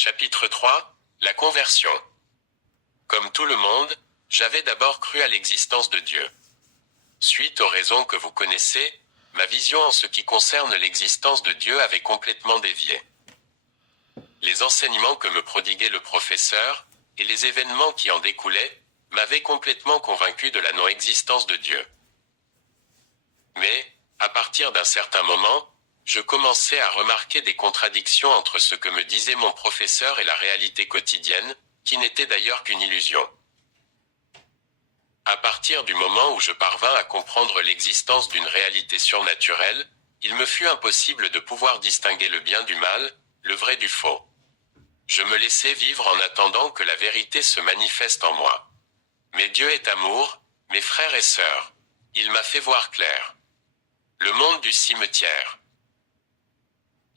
Chapitre 3. La conversion. Comme tout le monde, j'avais d'abord cru à l'existence de Dieu. Suite aux raisons que vous connaissez, ma vision en ce qui concerne l'existence de Dieu avait complètement dévié. Les enseignements que me prodiguait le professeur, et les événements qui en découlaient, m'avaient complètement convaincu de la non-existence de Dieu. Mais, à partir d'un certain moment, je commençais à remarquer des contradictions entre ce que me disait mon professeur et la réalité quotidienne, qui n'était d'ailleurs qu'une illusion. À partir du moment où je parvins à comprendre l'existence d'une réalité surnaturelle, il me fut impossible de pouvoir distinguer le bien du mal, le vrai du faux. Je me laissais vivre en attendant que la vérité se manifeste en moi. Mais Dieu est amour, mes frères et sœurs. Il m'a fait voir clair. Le monde du cimetière.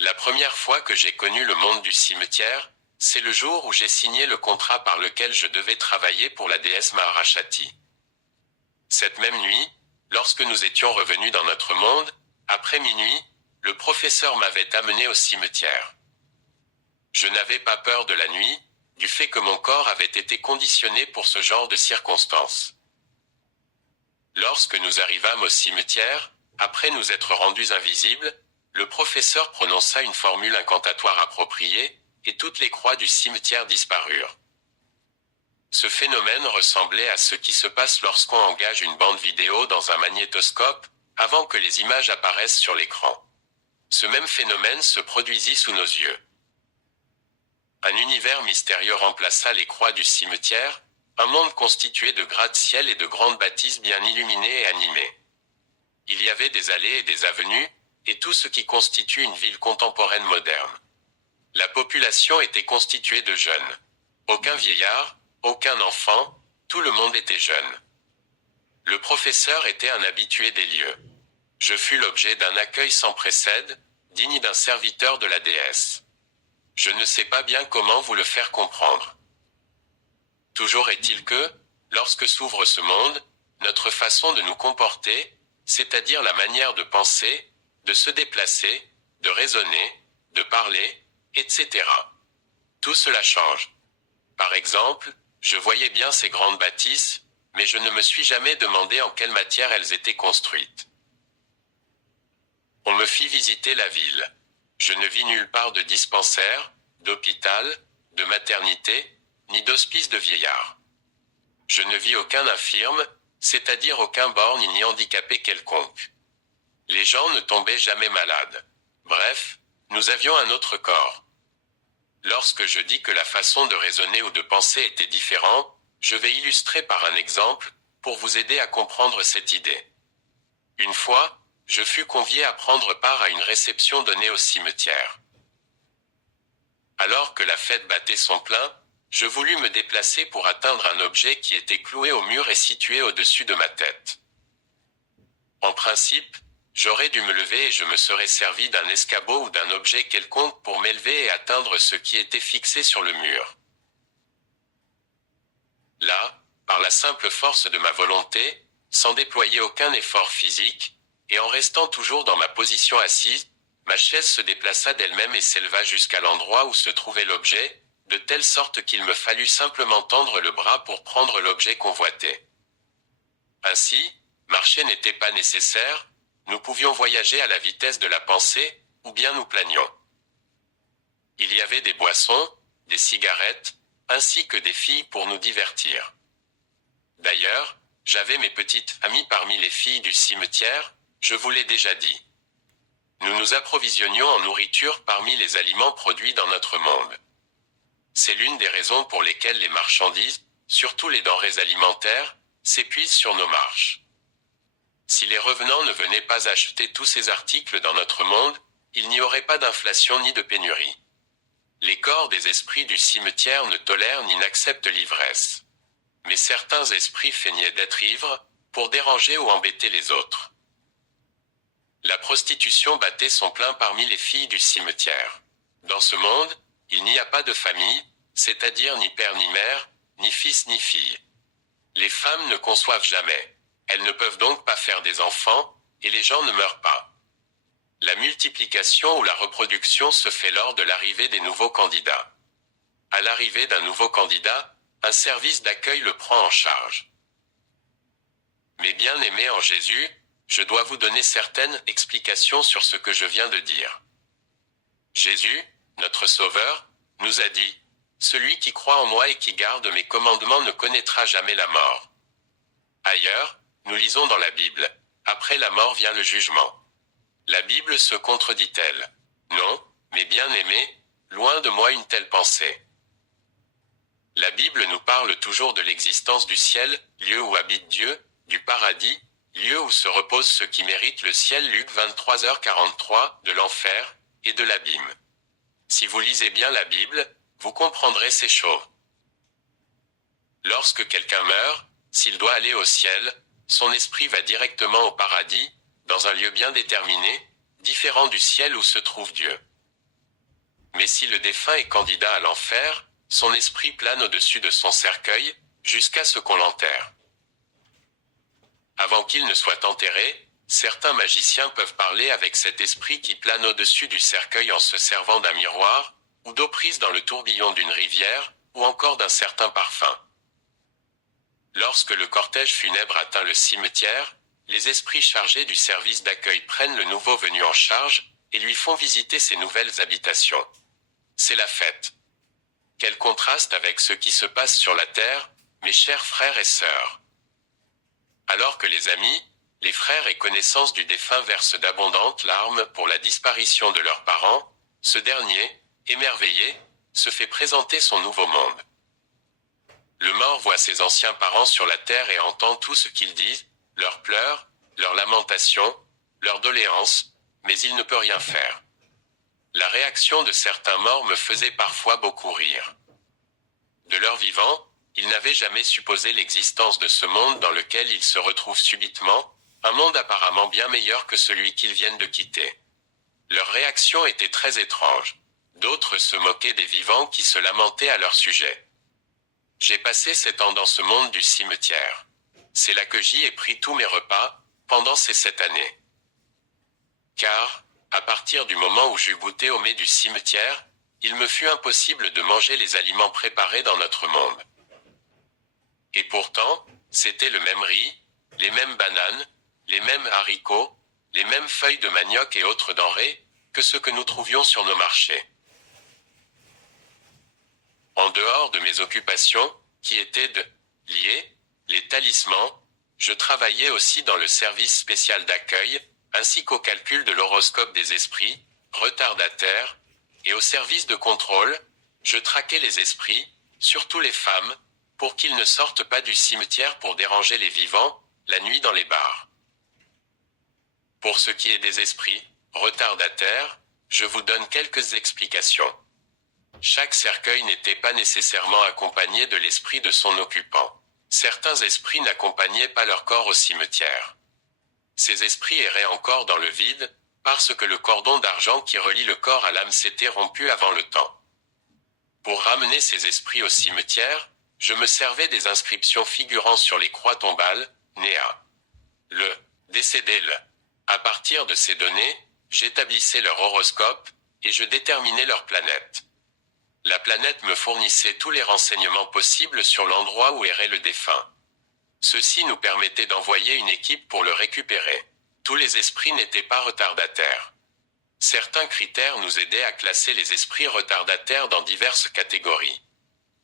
La première fois que j'ai connu le monde du cimetière, c'est le jour où j'ai signé le contrat par lequel je devais travailler pour la déesse Maharashati. Cette même nuit, lorsque nous étions revenus dans notre monde, après minuit, le professeur m'avait amené au cimetière. Je n'avais pas peur de la nuit, du fait que mon corps avait été conditionné pour ce genre de circonstances. Lorsque nous arrivâmes au cimetière, après nous être rendus invisibles, le professeur prononça une formule incantatoire appropriée, et toutes les croix du cimetière disparurent. Ce phénomène ressemblait à ce qui se passe lorsqu'on engage une bande vidéo dans un magnétoscope, avant que les images apparaissent sur l'écran. Ce même phénomène se produisit sous nos yeux. Un univers mystérieux remplaça les croix du cimetière, un monde constitué de gratte-ciel et de grandes bâtisses bien illuminées et animées. Il y avait des allées et des avenues, et tout ce qui constitue une ville contemporaine moderne. La population était constituée de jeunes. Aucun vieillard, aucun enfant, tout le monde était jeune. Le professeur était un habitué des lieux. Je fus l'objet d'un accueil sans précède, digne d'un serviteur de la déesse. Je ne sais pas bien comment vous le faire comprendre. Toujours est-il que, lorsque s'ouvre ce monde, notre façon de nous comporter, c'est-à-dire la manière de penser, de se déplacer, de raisonner, de parler, etc. Tout cela change. Par exemple, je voyais bien ces grandes bâtisses, mais je ne me suis jamais demandé en quelle matière elles étaient construites. On me fit visiter la ville. Je ne vis nulle part de dispensaire, d'hôpital, de maternité, ni d'hospice de vieillards. Je ne vis aucun infirme, c'est-à-dire aucun borgne ni handicapé quelconque. Les gens ne tombaient jamais malades. Bref, nous avions un autre corps. Lorsque je dis que la façon de raisonner ou de penser était différente, je vais illustrer par un exemple, pour vous aider à comprendre cette idée. Une fois, je fus convié à prendre part à une réception donnée au cimetière. Alors que la fête battait son plein, je voulus me déplacer pour atteindre un objet qui était cloué au mur et situé au-dessus de ma tête. En principe, j'aurais dû me lever et je me serais servi d'un escabeau ou d'un objet quelconque pour m'élever et atteindre ce qui était fixé sur le mur. Là, par la simple force de ma volonté, sans déployer aucun effort physique, et en restant toujours dans ma position assise, ma chaise se déplaça d'elle-même et s'éleva jusqu'à l'endroit où se trouvait l'objet, de telle sorte qu'il me fallut simplement tendre le bras pour prendre l'objet convoité. Ainsi, marcher n'était pas nécessaire, nous pouvions voyager à la vitesse de la pensée, ou bien nous planions. Il y avait des boissons, des cigarettes, ainsi que des filles pour nous divertir. D'ailleurs, j'avais mes petites amies parmi les filles du cimetière, je vous l'ai déjà dit. Nous nous approvisionnions en nourriture parmi les aliments produits dans notre monde. C'est l'une des raisons pour lesquelles les marchandises, surtout les denrées alimentaires, s'épuisent sur nos marches. Si les revenants ne venaient pas acheter tous ces articles dans notre monde, il n'y aurait pas d'inflation ni de pénurie. Les corps des esprits du cimetière ne tolèrent ni n'acceptent l'ivresse. Mais certains esprits feignaient d'être ivres, pour déranger ou embêter les autres. La prostitution battait son plein parmi les filles du cimetière. Dans ce monde, il n'y a pas de famille, c'est-à-dire ni père ni mère, ni fils ni fille. Les femmes ne conçoivent jamais. Elles ne peuvent donc pas faire des enfants, et les gens ne meurent pas. La multiplication ou la reproduction se fait lors de l'arrivée des nouveaux candidats. À l'arrivée d'un nouveau candidat, un service d'accueil le prend en charge. Mes bien-aimés en Jésus, je dois vous donner certaines explications sur ce que je viens de dire. Jésus, notre Sauveur, nous a dit, « Celui qui croit en moi et qui garde mes commandements ne connaîtra jamais la mort. » Ailleurs, nous lisons dans la Bible, « Après la mort vient le jugement. » La Bible se contredit-elle? Non, mes bien-aimés, loin de moi une telle pensée. La Bible nous parle toujours de l'existence du ciel, lieu où habite Dieu, du paradis, lieu où se reposent ceux qui méritent le ciel, Luc 23h43, de l'enfer, et de l'abîme. Si vous lisez bien la Bible, vous comprendrez ces choses. Lorsque quelqu'un meurt, s'il doit aller au ciel, son esprit va directement au paradis, dans un lieu bien déterminé, différent du ciel où se trouve Dieu. Mais si le défunt est candidat à l'enfer, son esprit plane au-dessus de son cercueil, jusqu'à ce qu'on l'enterre. Avant qu'il ne soit enterré, certains magiciens peuvent parler avec cet esprit qui plane au-dessus du cercueil en se servant d'un miroir, ou d'eau prise dans le tourbillon d'une rivière, ou encore d'un certain parfum. Lorsque le cortège funèbre atteint le cimetière, les esprits chargés du service d'accueil prennent le nouveau venu en charge, et lui font visiter ses nouvelles habitations. C'est la fête. Quel contraste avec ce qui se passe sur la terre, mes chers frères et sœurs. Alors que les amis, les frères et connaissances du défunt versent d'abondantes larmes pour la disparition de leurs parents, ce dernier, émerveillé, se fait présenter son nouveau monde. Le mort voit ses anciens parents sur la terre et entend tout ce qu'ils disent, leurs pleurs, leurs lamentations, leurs doléances, mais il ne peut rien faire. La réaction de certains morts me faisait parfois beaucoup rire. De leur vivant, ils n'avaient jamais supposé l'existence de ce monde dans lequel ils se retrouvent subitement, un monde apparemment bien meilleur que celui qu'ils viennent de quitter. Leur réaction était très étrange. D'autres se moquaient des vivants qui se lamentaient à leur sujet. J'ai passé 7 ans dans ce monde du cimetière. C'est là que j'y ai pris tous mes repas, pendant ces 7 années. Car, à partir du moment où j'eus goûté au mets du cimetière, il me fut impossible de manger les aliments préparés dans notre monde. Et pourtant, c'était le même riz, les mêmes bananes, les mêmes haricots, les mêmes feuilles de manioc et autres denrées, que ce que nous trouvions sur nos marchés. En dehors de mes occupations, qui étaient de lier les talismans, je travaillais aussi dans le service spécial d'accueil, ainsi qu'au calcul de l'horoscope des esprits, retardataires, et au service de contrôle, je traquais les esprits, surtout les femmes, pour qu'ils ne sortent pas du cimetière pour déranger les vivants, la nuit dans les bars. Pour ce qui est des esprits retardataires, je vous donne quelques explications. Chaque cercueil n'était pas nécessairement accompagné de l'esprit de son occupant. Certains esprits n'accompagnaient pas leur corps au cimetière. Ces esprits erraient encore dans le vide, parce que le cordon d'argent qui relie le corps à l'âme s'était rompu avant le temps. Pour ramener ces esprits au cimetière, je me servais des inscriptions figurant sur les croix tombales, Néa. Le décédé le. À partir de ces données, j'établissais leur horoscope, et je déterminais leur planète. La planète me fournissait tous les renseignements possibles sur l'endroit où errait le défunt. Ceci nous permettait d'envoyer une équipe pour le récupérer. Tous les esprits n'étaient pas retardataires. Certains critères nous aidaient à classer les esprits retardataires dans diverses catégories.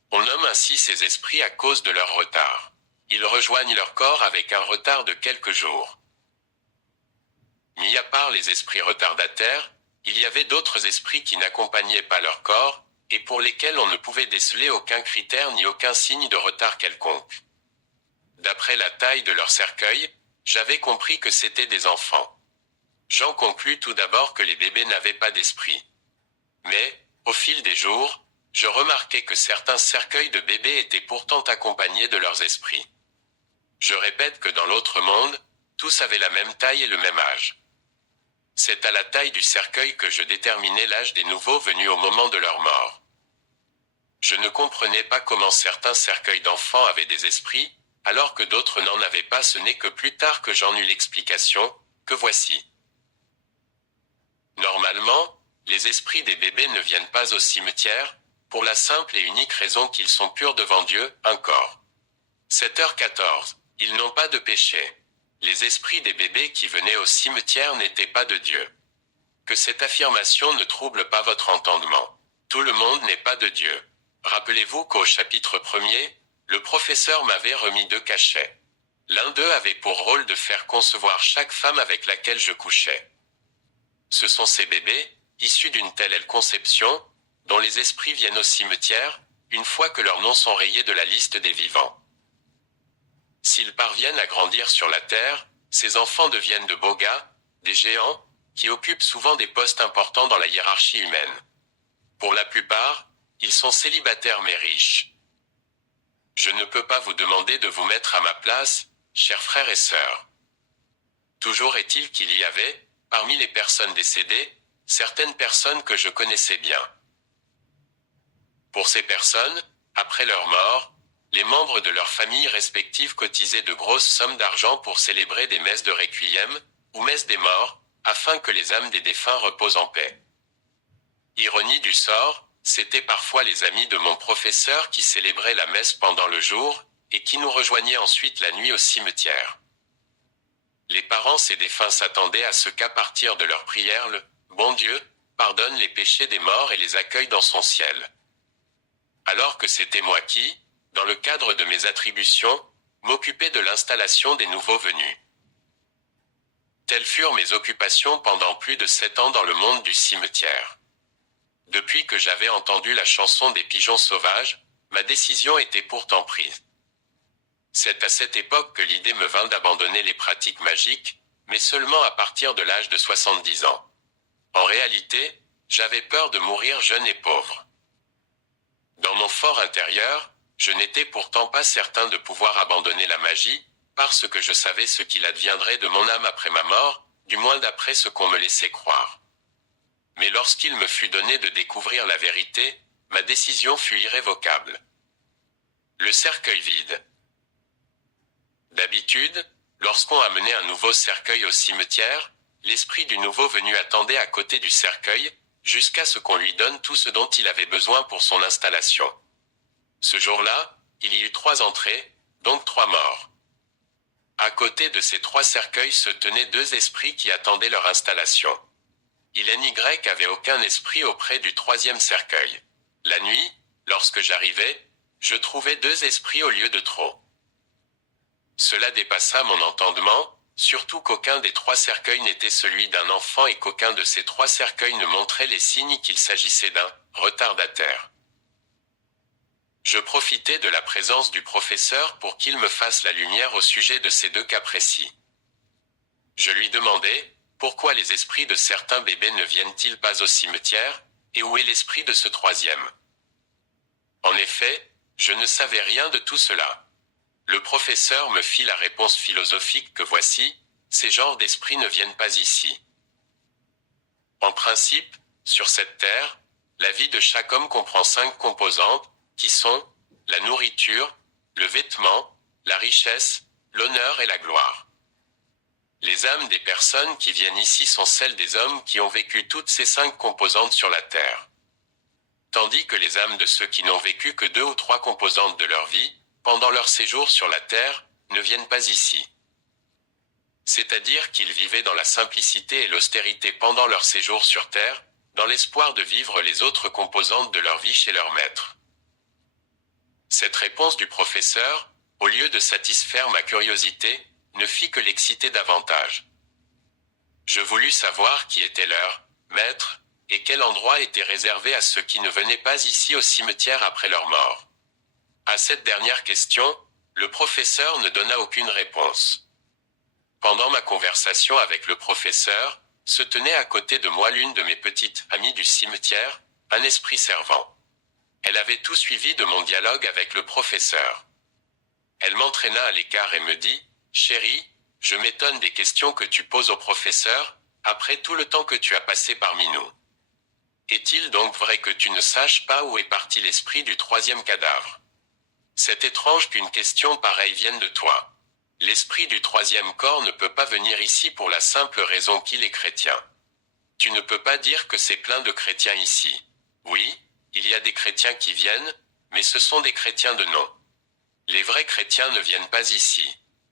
On nomme ainsi ces esprits à cause de leur retard. Ils rejoignent leur corps avec un retard de quelques jours. Mis à part les esprits retardataires, il y avait d'autres esprits qui n'accompagnaient pas leur corps, et pour lesquels on ne pouvait déceler aucun critère ni aucun signe de retard quelconque. D'après la taille de leur cercueil, j'avais compris que c'étaient des enfants. J'en conclus tout d'abord que les bébés n'avaient pas d'esprit. Mais, au fil des jours, je remarquai que certains cercueils de bébés étaient pourtant accompagnés de leurs esprits. Je répète que dans l'autre monde, tous avaient la même taille et le même âge. C'est à la taille du cercueil que je déterminais l'âge des nouveaux venus au moment de leur mort. Je ne comprenais pas comment certains cercueils d'enfants avaient des esprits, alors que d'autres n'en avaient pas. Ce n'est que plus tard que j'en eus l'explication, que voici. Normalement, les esprits des bébés ne viennent pas au cimetière, pour la simple et unique raison qu'ils sont purs devant Dieu, un corps. 7h14. Ils n'ont pas de péché. Les esprits des bébés qui venaient au cimetière n'étaient pas de Dieu. Que cette affirmation ne trouble pas votre entendement. Tout le monde n'est pas de Dieu. Rappelez-vous qu'au chapitre 1er, le professeur m'avait remis 2 cachets. L'un d'eux avait pour rôle de faire concevoir chaque femme avec laquelle je couchais. Ce sont ces bébés, issus d'une telle conception, dont les esprits viennent au cimetière, une fois que leurs noms sont rayés de la liste des vivants. S'ils parviennent à grandir sur la terre, ces enfants deviennent de beaux gars, des géants, qui occupent souvent des postes importants dans la hiérarchie humaine. Pour la plupart, ils sont célibataires mais riches. Je ne peux pas vous demander de vous mettre à ma place, chers frères et sœurs. Toujours est-il qu'il y avait, parmi les personnes décédées, certaines personnes que je connaissais bien. Pour ces personnes, après leur mort, les membres de leurs familles respectives cotisaient de grosses sommes d'argent pour célébrer des messes de requiem, ou messes des morts, afin que les âmes des défunts reposent en paix. Ironie du sort, c'étaient parfois les amis de mon professeur qui célébraient la messe pendant le jour, et qui nous rejoignaient ensuite la nuit au cimetière. Les parents ces défunts s'attendaient à ce qu'à partir de leur prière le « bon Dieu » pardonne les péchés des morts et les accueille dans son ciel. Alors que c'était moi qui, dans le cadre de mes attributions, m'occupais de l'installation des nouveaux venus. Telles furent mes occupations pendant plus de 7 ans dans le monde du cimetière. Depuis que j'avais entendu la chanson des pigeons sauvages, ma décision était pourtant prise. C'est à cette époque que l'idée me vint d'abandonner les pratiques magiques, mais seulement à partir de l'âge de 70 ans. En réalité, j'avais peur de mourir jeune et pauvre. Dans mon fort intérieur, je n'étais pourtant pas certain de pouvoir abandonner la magie, parce que je savais ce qu'il adviendrait de mon âme après ma mort, du moins d'après ce qu'on me laissait croire. Mais lorsqu'il me fut donné de découvrir la vérité, ma décision fut irrévocable. Le cercueil vide. D'habitude, lorsqu'on amenait un nouveau cercueil au cimetière, l'esprit du nouveau venu attendait à côté du cercueil, jusqu'à ce qu'on lui donne tout ce dont il avait besoin pour son installation. Ce jour-là, il y eut 3 entrées, donc 3 morts. À côté de ces 3 cercueils se tenaient 2 esprits qui attendaient leur installation. INY avait aucun esprit auprès du 3e cercueil. La nuit, lorsque j'arrivais, je trouvais 2 esprits au lieu de trop. Cela dépassa mon entendement, surtout qu'aucun des 3 cercueils n'était celui d'un enfant et qu'aucun de ces 3 cercueils ne montrait les signes qu'il s'agissait d'un retardataire. Je profitai de la présence du professeur pour qu'il me fasse la lumière au sujet de ces 2 cas précis. Je lui demandai pourquoi les esprits de certains bébés ne viennent-ils pas au cimetière, et où est l'esprit de ce 3e. En effet, je ne savais rien de tout cela. Le professeur me fit la réponse philosophique que voici, ces genres d'esprits ne viennent pas ici. En principe, sur cette terre, la vie de chaque homme comprend 5 composantes, qui sont la nourriture, le vêtement, la richesse, l'honneur et la gloire. Les âmes des personnes qui viennent ici sont celles des hommes qui ont vécu toutes ces 5 composantes sur la terre. Tandis que les âmes de ceux qui n'ont vécu que 2 ou 3 composantes de leur vie, pendant leur séjour sur la terre, ne viennent pas ici. C'est-à-dire qu'ils vivaient dans la simplicité et l'austérité pendant leur séjour sur terre, dans l'espoir de vivre les autres composantes de leur vie chez leur maître. Cette réponse du professeur, au lieu de satisfaire ma curiosité, ne fit que l'exciter davantage. Je voulus savoir qui était leur maître, et quel endroit était réservé à ceux qui ne venaient pas ici au cimetière après leur mort. À cette dernière question, le professeur ne donna aucune réponse. Pendant ma conversation avec le professeur, se tenait à côté de moi l'une de mes petites amies du cimetière, un esprit servant. Elle avait tout suivi de mon dialogue avec le professeur. Elle m'entraîna à l'écart et me dit « Chérie, je m'étonne des questions que tu poses au professeur, après tout le temps que tu as passé parmi nous. Est-il donc vrai que tu ne saches pas où est parti l'esprit du 3e cadavre? C'est étrange qu'une question pareille vienne de toi. L'esprit du 3e corps ne peut pas venir ici pour la simple raison qu'il est chrétien. Tu ne peux pas dire que c'est plein de chrétiens ici. Oui, Il y a des chrétiens qui viennent, mais ce sont des chrétiens de nom. Les vrais chrétiens ne viennent pas ici.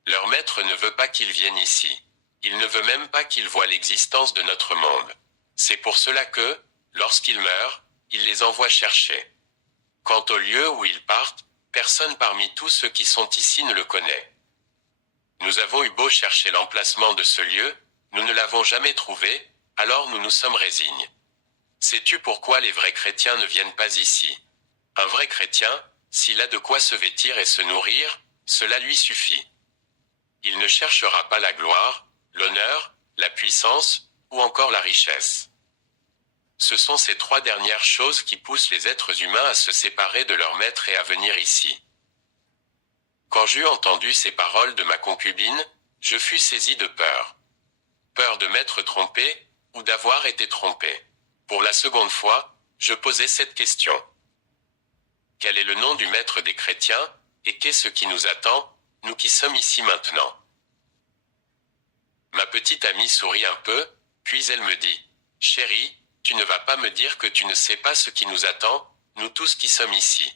Leur maître ne veut pas qu'ils viennent ici. Il ne veut même pas qu'ils voient l'existence de notre monde. C'est pour cela que, lorsqu'ils meurent, il les envoie chercher. Quant au lieu où ils partent, personne parmi tous ceux qui sont ici ne le connaît. Nous avons eu beau chercher l'emplacement de ce lieu, nous ne l'avons jamais trouvé, alors nous nous sommes résignés. Sais-tu pourquoi les vrais chrétiens ne viennent pas ici? Un vrai chrétien, s'il a de quoi se vêtir et se nourrir, cela lui suffit. Il ne cherchera pas la gloire, l'honneur, la puissance, ou encore la richesse. Ce sont ces trois dernières choses qui poussent les êtres humains à se séparer de leur maître et à venir ici. Quand j'eus entendu ces paroles de ma concubine, je fus saisi de peur. Peur de m'être trompé, ou d'avoir été trompé. Pour la seconde fois, je posai cette question. Quel est le nom du maître des chrétiens, et qu'est-ce qui nous attend, nous qui sommes ici maintenant? Ma petite amie sourit un peu, puis elle me dit, « Chérie, tu ne vas pas me dire que tu ne sais pas ce qui nous attend, nous tous qui sommes ici.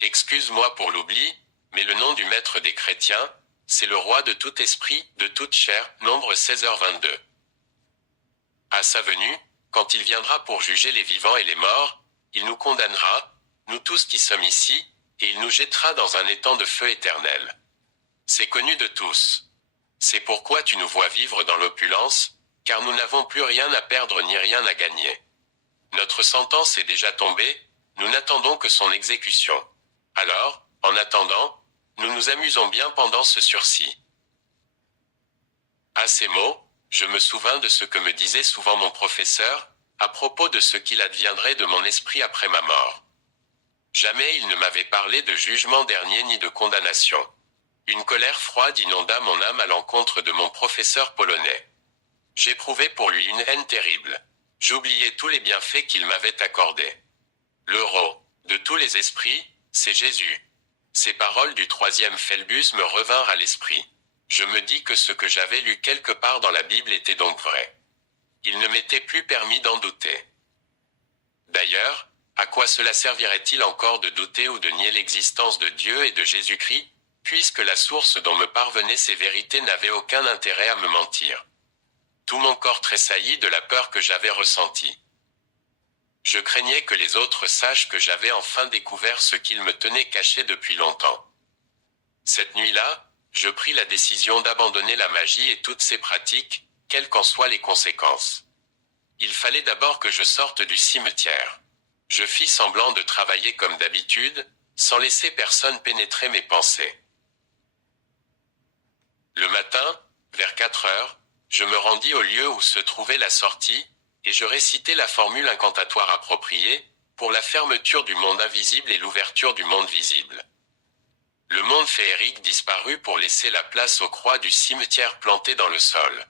Excuse-moi pour l'oubli, mais le nom du maître des chrétiens, c'est le roi de tout esprit, de toute chair, Nombre 16h22. À sa venue, quand il viendra pour juger les vivants et les morts, il nous condamnera, nous tous qui sommes ici, et il nous jettera dans un étang de feu éternel. C'est connu de tous. C'est pourquoi tu nous vois vivre dans l'opulence, car nous n'avons plus rien à perdre ni rien à gagner. Notre sentence est déjà tombée, nous n'attendons que son exécution. Alors, en attendant, nous nous amusons bien pendant ce sursis. » À ces mots, je me souvins de ce que me disait souvent mon professeur, à propos de ce qu'il adviendrait de mon esprit après ma mort. Jamais il ne m'avait parlé de jugement dernier ni de condamnation. Une colère froide inonda mon âme à l'encontre de mon professeur polonais. J'éprouvais pour lui une haine terrible. J'oubliais tous les bienfaits qu'il m'avait accordés. L'euro, de tous les esprits, c'est Jésus. Ces paroles du troisième Phébus me revinrent à l'esprit. Je me dis que ce que j'avais lu quelque part dans la Bible était donc vrai. Il ne m'était plus permis d'en douter. D'ailleurs, à quoi cela servirait-il encore de douter ou de nier l'existence de Dieu et de Jésus-Christ, puisque la source dont me parvenaient ces vérités n'avait aucun intérêt à me mentir. Tout mon corps tressaillit de la peur que j'avais ressentie. Je craignais que les autres sachent que j'avais enfin découvert ce qu'ils me tenaient caché depuis longtemps. Cette nuit-là, je pris la décision d'abandonner la magie et toutes ses pratiques, quelles qu'en soient les conséquences. Il fallait d'abord que je sorte du cimetière. Je fis semblant de travailler comme d'habitude, sans laisser personne pénétrer mes pensées. Le matin, vers 4 heures, je me rendis au lieu où se trouvait la sortie, et je récitai la formule incantatoire appropriée, pour la fermeture du monde invisible et l'ouverture du monde visible. Le monde féerique disparut pour laisser la place aux croix du cimetière plantées dans le sol.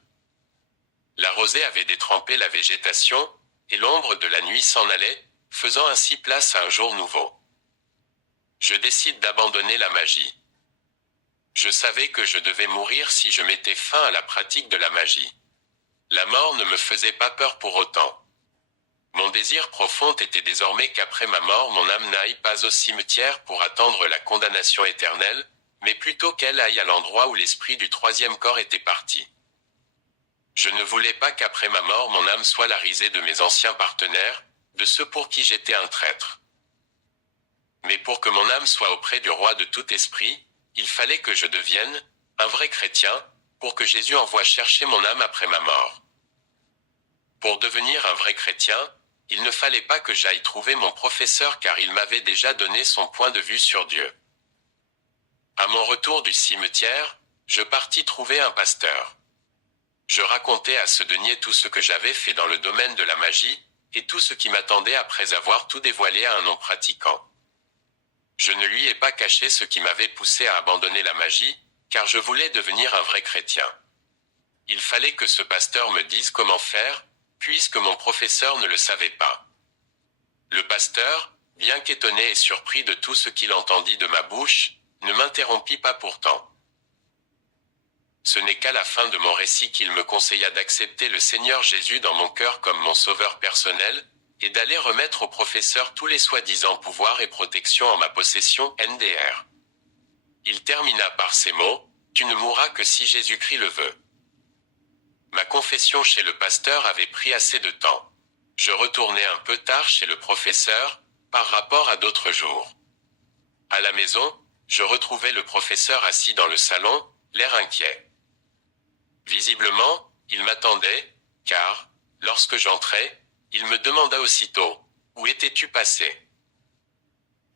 La rosée avait détrempé la végétation, et l'ombre de la nuit s'en allait, faisant ainsi place à un jour nouveau. Je décide d'abandonner la magie. Je savais que je devais mourir si je mettais fin à la pratique de la magie. La mort ne me faisait pas peur pour autant. Mon désir profond était désormais qu'après ma mort mon âme n'aille pas au cimetière pour attendre la condamnation éternelle, mais plutôt qu'elle aille à l'endroit où l'esprit du troisième corps était parti. Je ne voulais pas qu'après ma mort mon âme soit la risée de mes anciens partenaires, de ceux pour qui j'étais un traître. Mais pour que mon âme soit auprès du roi de tout esprit, il fallait que je devienne un vrai chrétien, pour que Jésus envoie chercher mon âme après ma mort. Pour devenir un vrai chrétien, il ne fallait pas que j'aille trouver mon professeur car il m'avait déjà donné son point de vue sur Dieu. À mon retour du cimetière, je partis trouver un pasteur. Je racontai à ce denier tout ce que j'avais fait dans le domaine de la magie, et tout ce qui m'attendait après avoir tout dévoilé à un non-pratiquant. Je ne lui ai pas caché ce qui m'avait poussé à abandonner la magie, car je voulais devenir un vrai chrétien. Il fallait que ce pasteur me dise comment faire, puisque mon professeur ne le savait pas. Le pasteur, bien qu'étonné et surpris de tout ce qu'il entendit de ma bouche, ne m'interrompit pas pourtant. Ce n'est qu'à la fin de mon récit qu'il me conseilla d'accepter le Seigneur Jésus dans mon cœur comme mon sauveur personnel, et d'aller remettre au professeur tous les soi-disant pouvoirs et protections en ma possession, NDR. Il termina par ces mots, « Tu ne mourras que si Jésus-Christ le veut ». Ma confession chez le pasteur avait pris assez de temps. Je retournais un peu tard chez le professeur, par rapport à d'autres jours. À la maison, je retrouvais le professeur assis dans le salon, l'air inquiet. Visiblement, il m'attendait, car, lorsque j'entrais, il me demanda aussitôt, « Où étais-tu passé ?»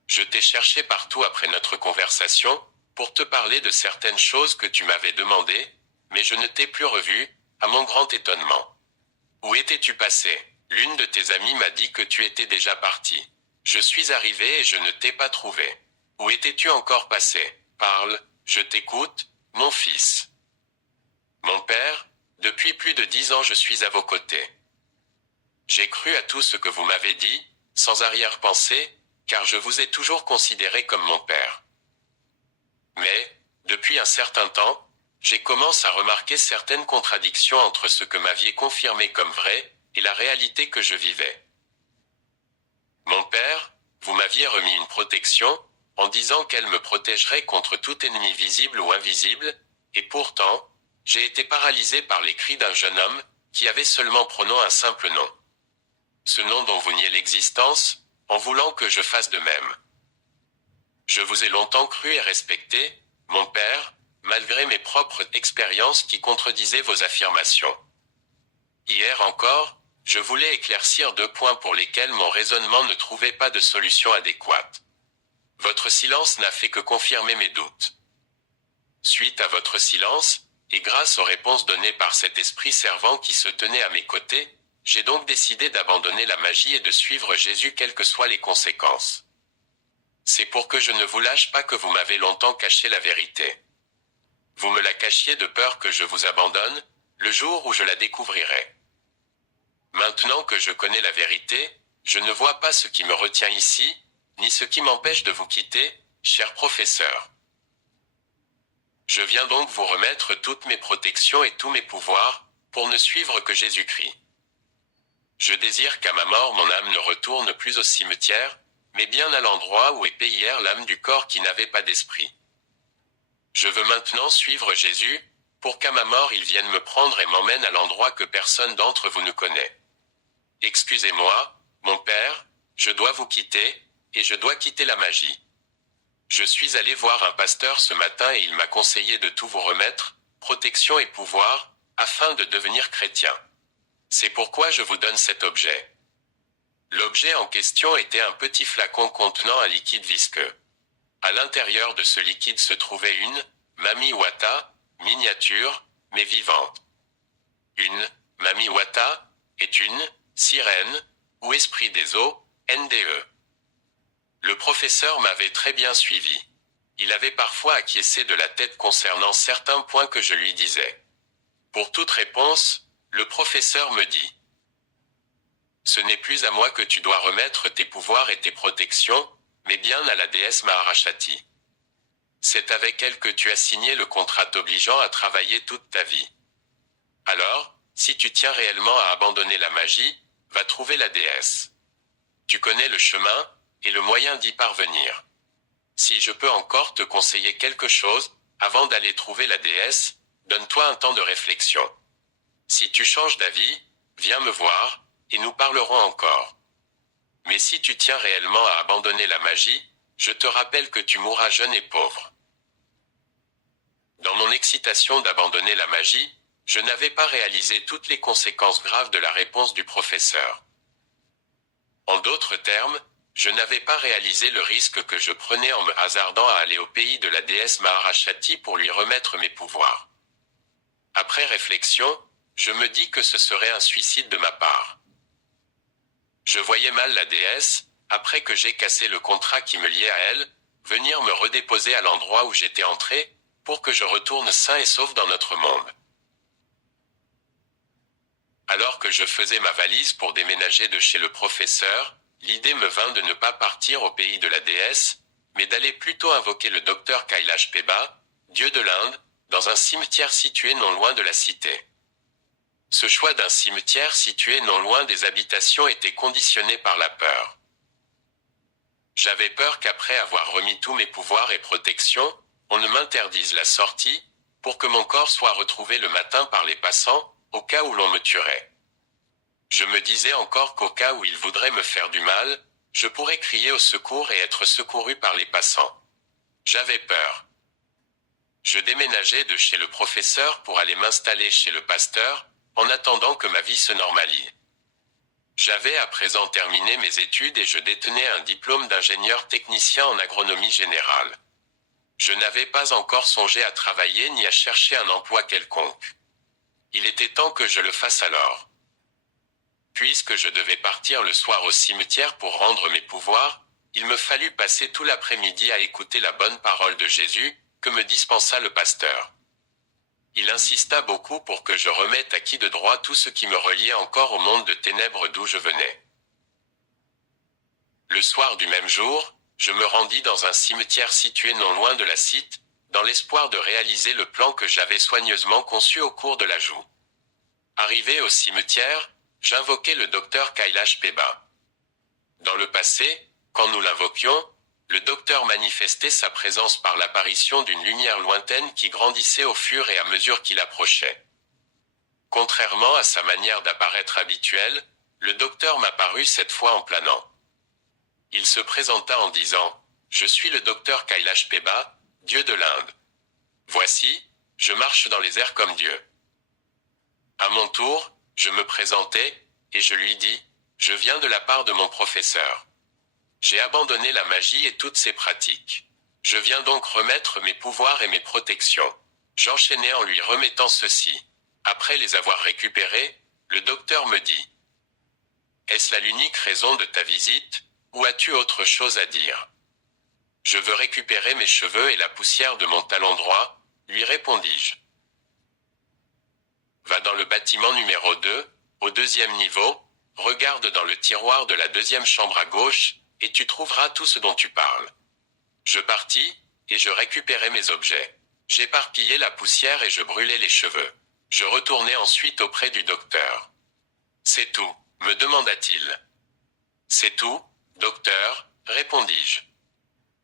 Je t'ai cherché partout après notre conversation, pour te parler de certaines choses que tu m'avais demandées, mais je ne t'ai plus revu, à mon grand étonnement. Où étais-tu passé? L'une de tes amies m'a dit que tu étais déjà parti. Je suis arrivé et je ne t'ai pas trouvé. Où étais-tu encore passé? Parle, je t'écoute, mon fils. Mon père, depuis plus de 10 ans je suis à vos côtés. J'ai cru à tout ce que vous m'avez dit, sans arrière-pensée, car je vous ai toujours considéré comme mon père. Mais, depuis un certain temps, j'ai commencé à remarquer certaines contradictions entre ce que m'aviez confirmé comme vrai, et la réalité que je vivais. Mon père, vous m'aviez remis une protection, en disant qu'elle me protégerait contre tout ennemi visible ou invisible, et pourtant, j'ai été paralysé par les cris d'un jeune homme, qui avait seulement pronom un simple nom. Ce nom dont vous niez l'existence, en voulant que je fasse de même. Je vous ai longtemps cru et respecté, mon père, malgré mes propres expériences qui contredisaient vos affirmations. Hier encore, je voulais éclaircir 2 points pour lesquels mon raisonnement ne trouvait pas de solution adéquate. Votre silence n'a fait que confirmer mes doutes. Suite à votre silence, et grâce aux réponses données par cet esprit servant qui se tenait à mes côtés, j'ai donc décidé d'abandonner la magie et de suivre Jésus quelles que soient les conséquences. C'est pour que je ne vous lâche pas que vous m'avez longtemps caché la vérité. Vous me la cachiez de peur que je vous abandonne, le jour où je la découvrirai. Maintenant que je connais la vérité, je ne vois pas ce qui me retient ici, ni ce qui m'empêche de vous quitter, cher professeur. Je viens donc vous remettre toutes mes protections et tous mes pouvoirs, pour ne suivre que Jésus-Christ. Je désire qu'à ma mort mon âme ne retourne plus au cimetière, mais bien à l'endroit où est paix hier l'âme du corps qui n'avait pas d'esprit. Je veux maintenant suivre Jésus, pour qu'à ma mort il vienne me prendre et m'emmène à l'endroit que personne d'entre vous ne connaît. Excusez-moi, mon père, je dois vous quitter, et je dois quitter la magie. Je suis allé voir un pasteur ce matin et il m'a conseillé de tout vous remettre, protection et pouvoir, afin de devenir chrétien. C'est pourquoi je vous donne cet objet. L'objet en question était un petit flacon contenant un liquide visqueux. À l'intérieur de ce liquide se trouvait une Mami Wata, miniature, mais vivante. Une Mami Wata est une sirène, ou esprit des eaux, NDE. Le professeur m'avait très bien suivi. Il avait parfois acquiescé de la tête concernant certains points que je lui disais. Pour toute réponse, le professeur me dit « Ce n'est plus à moi que tu dois remettre tes pouvoirs et tes protections, mais bien à la déesse Maharashati. C'est avec elle que tu as signé le contrat t'obligeant à travailler toute ta vie. Alors, si tu tiens réellement à abandonner la magie, va trouver la déesse. Tu connais le chemin, et le moyen d'y parvenir. Si je peux encore te conseiller quelque chose, avant d'aller trouver la déesse, donne-toi un temps de réflexion. Si tu changes d'avis, viens me voir, et nous parlerons encore. Mais si tu tiens réellement à abandonner la magie, je te rappelle que tu mourras jeune et pauvre. » Dans mon excitation d'abandonner la magie, je n'avais pas réalisé toutes les conséquences graves de la réponse du professeur. En d'autres termes, je n'avais pas réalisé le risque que je prenais en me hasardant à aller au pays de la déesse Maharashati pour lui remettre mes pouvoirs. Après réflexion, je me dis que ce serait un suicide de ma part. Je voyais mal la déesse, après que j'ai cassé le contrat qui me liait à elle, venir me redéposer à l'endroit où j'étais entré, pour que je retourne sain et sauf dans notre monde. Alors que je faisais ma valise pour déménager de chez le professeur, l'idée me vint de ne pas partir au pays de la déesse, mais d'aller plutôt invoquer le docteur Kailash Peba, dieu de l'Inde, dans un cimetière situé non loin de la cité. Ce choix d'un cimetière situé non loin des habitations était conditionné par la peur. J'avais peur qu'après avoir remis tous mes pouvoirs et protections, on ne m'interdise la sortie, pour que mon corps soit retrouvé le matin par les passants, au cas où l'on me tuerait. Je me disais encore qu'au cas où ils voudraient me faire du mal, je pourrais crier au secours et être secouru par les passants. J'avais peur. Je déménageais de chez le professeur pour aller m'installer chez le pasteur, en attendant que ma vie se normalise. J'avais à présent terminé mes études et je détenais un diplôme d'ingénieur technicien en agronomie générale. Je n'avais pas encore songé à travailler ni à chercher un emploi quelconque. Il était temps que je le fasse alors. Puisque je devais partir le soir au cimetière pour rendre mes pouvoirs, il me fallut passer tout l'après-midi à écouter la bonne parole de Jésus, que me dispensa le pasteur. Il insista beaucoup pour que je remette à qui de droit tout ce qui me reliait encore au monde de ténèbres d'où je venais. Le soir du même jour, je me rendis dans un cimetière situé non loin de la cite, dans l'espoir de réaliser le plan que j'avais soigneusement conçu au cours de la joue. Arrivé au cimetière, j'invoquai le docteur Kailash Peba. Dans le passé, quand nous l'invoquions, le docteur manifestait sa présence par l'apparition d'une lumière lointaine qui grandissait au fur et à mesure qu'il approchait. Contrairement à sa manière d'apparaître habituelle, le docteur m'apparut cette fois en planant. Il se présenta en disant « Je suis le docteur Kailash Peba, Dieu de l'Inde. Voici, je marche dans les airs comme Dieu. » À mon tour, je me présentai, et je lui dis « Je viens de la part de mon professeur. J'ai abandonné la magie et toutes ses pratiques. Je viens donc remettre mes pouvoirs et mes protections. » J'enchaînai en lui remettant ceci. Après les avoir récupérés, le docteur me dit « Est-ce là l'unique raison de ta visite, ou as-tu autre chose à dire ? » « Je veux récupérer mes cheveux et la poussière de mon talon droit, lui répondis-je. Va dans le bâtiment numéro 2, au 2e niveau, regarde dans le tiroir de la 2e chambre à gauche, et tu trouveras tout ce dont tu parles. Je partis, et je récupérai mes objets. J'éparpillai la poussière et je brûlai les cheveux. Je retournai ensuite auprès du docteur. C'est tout, me demanda-t-il. C'est tout, docteur, répondis-je.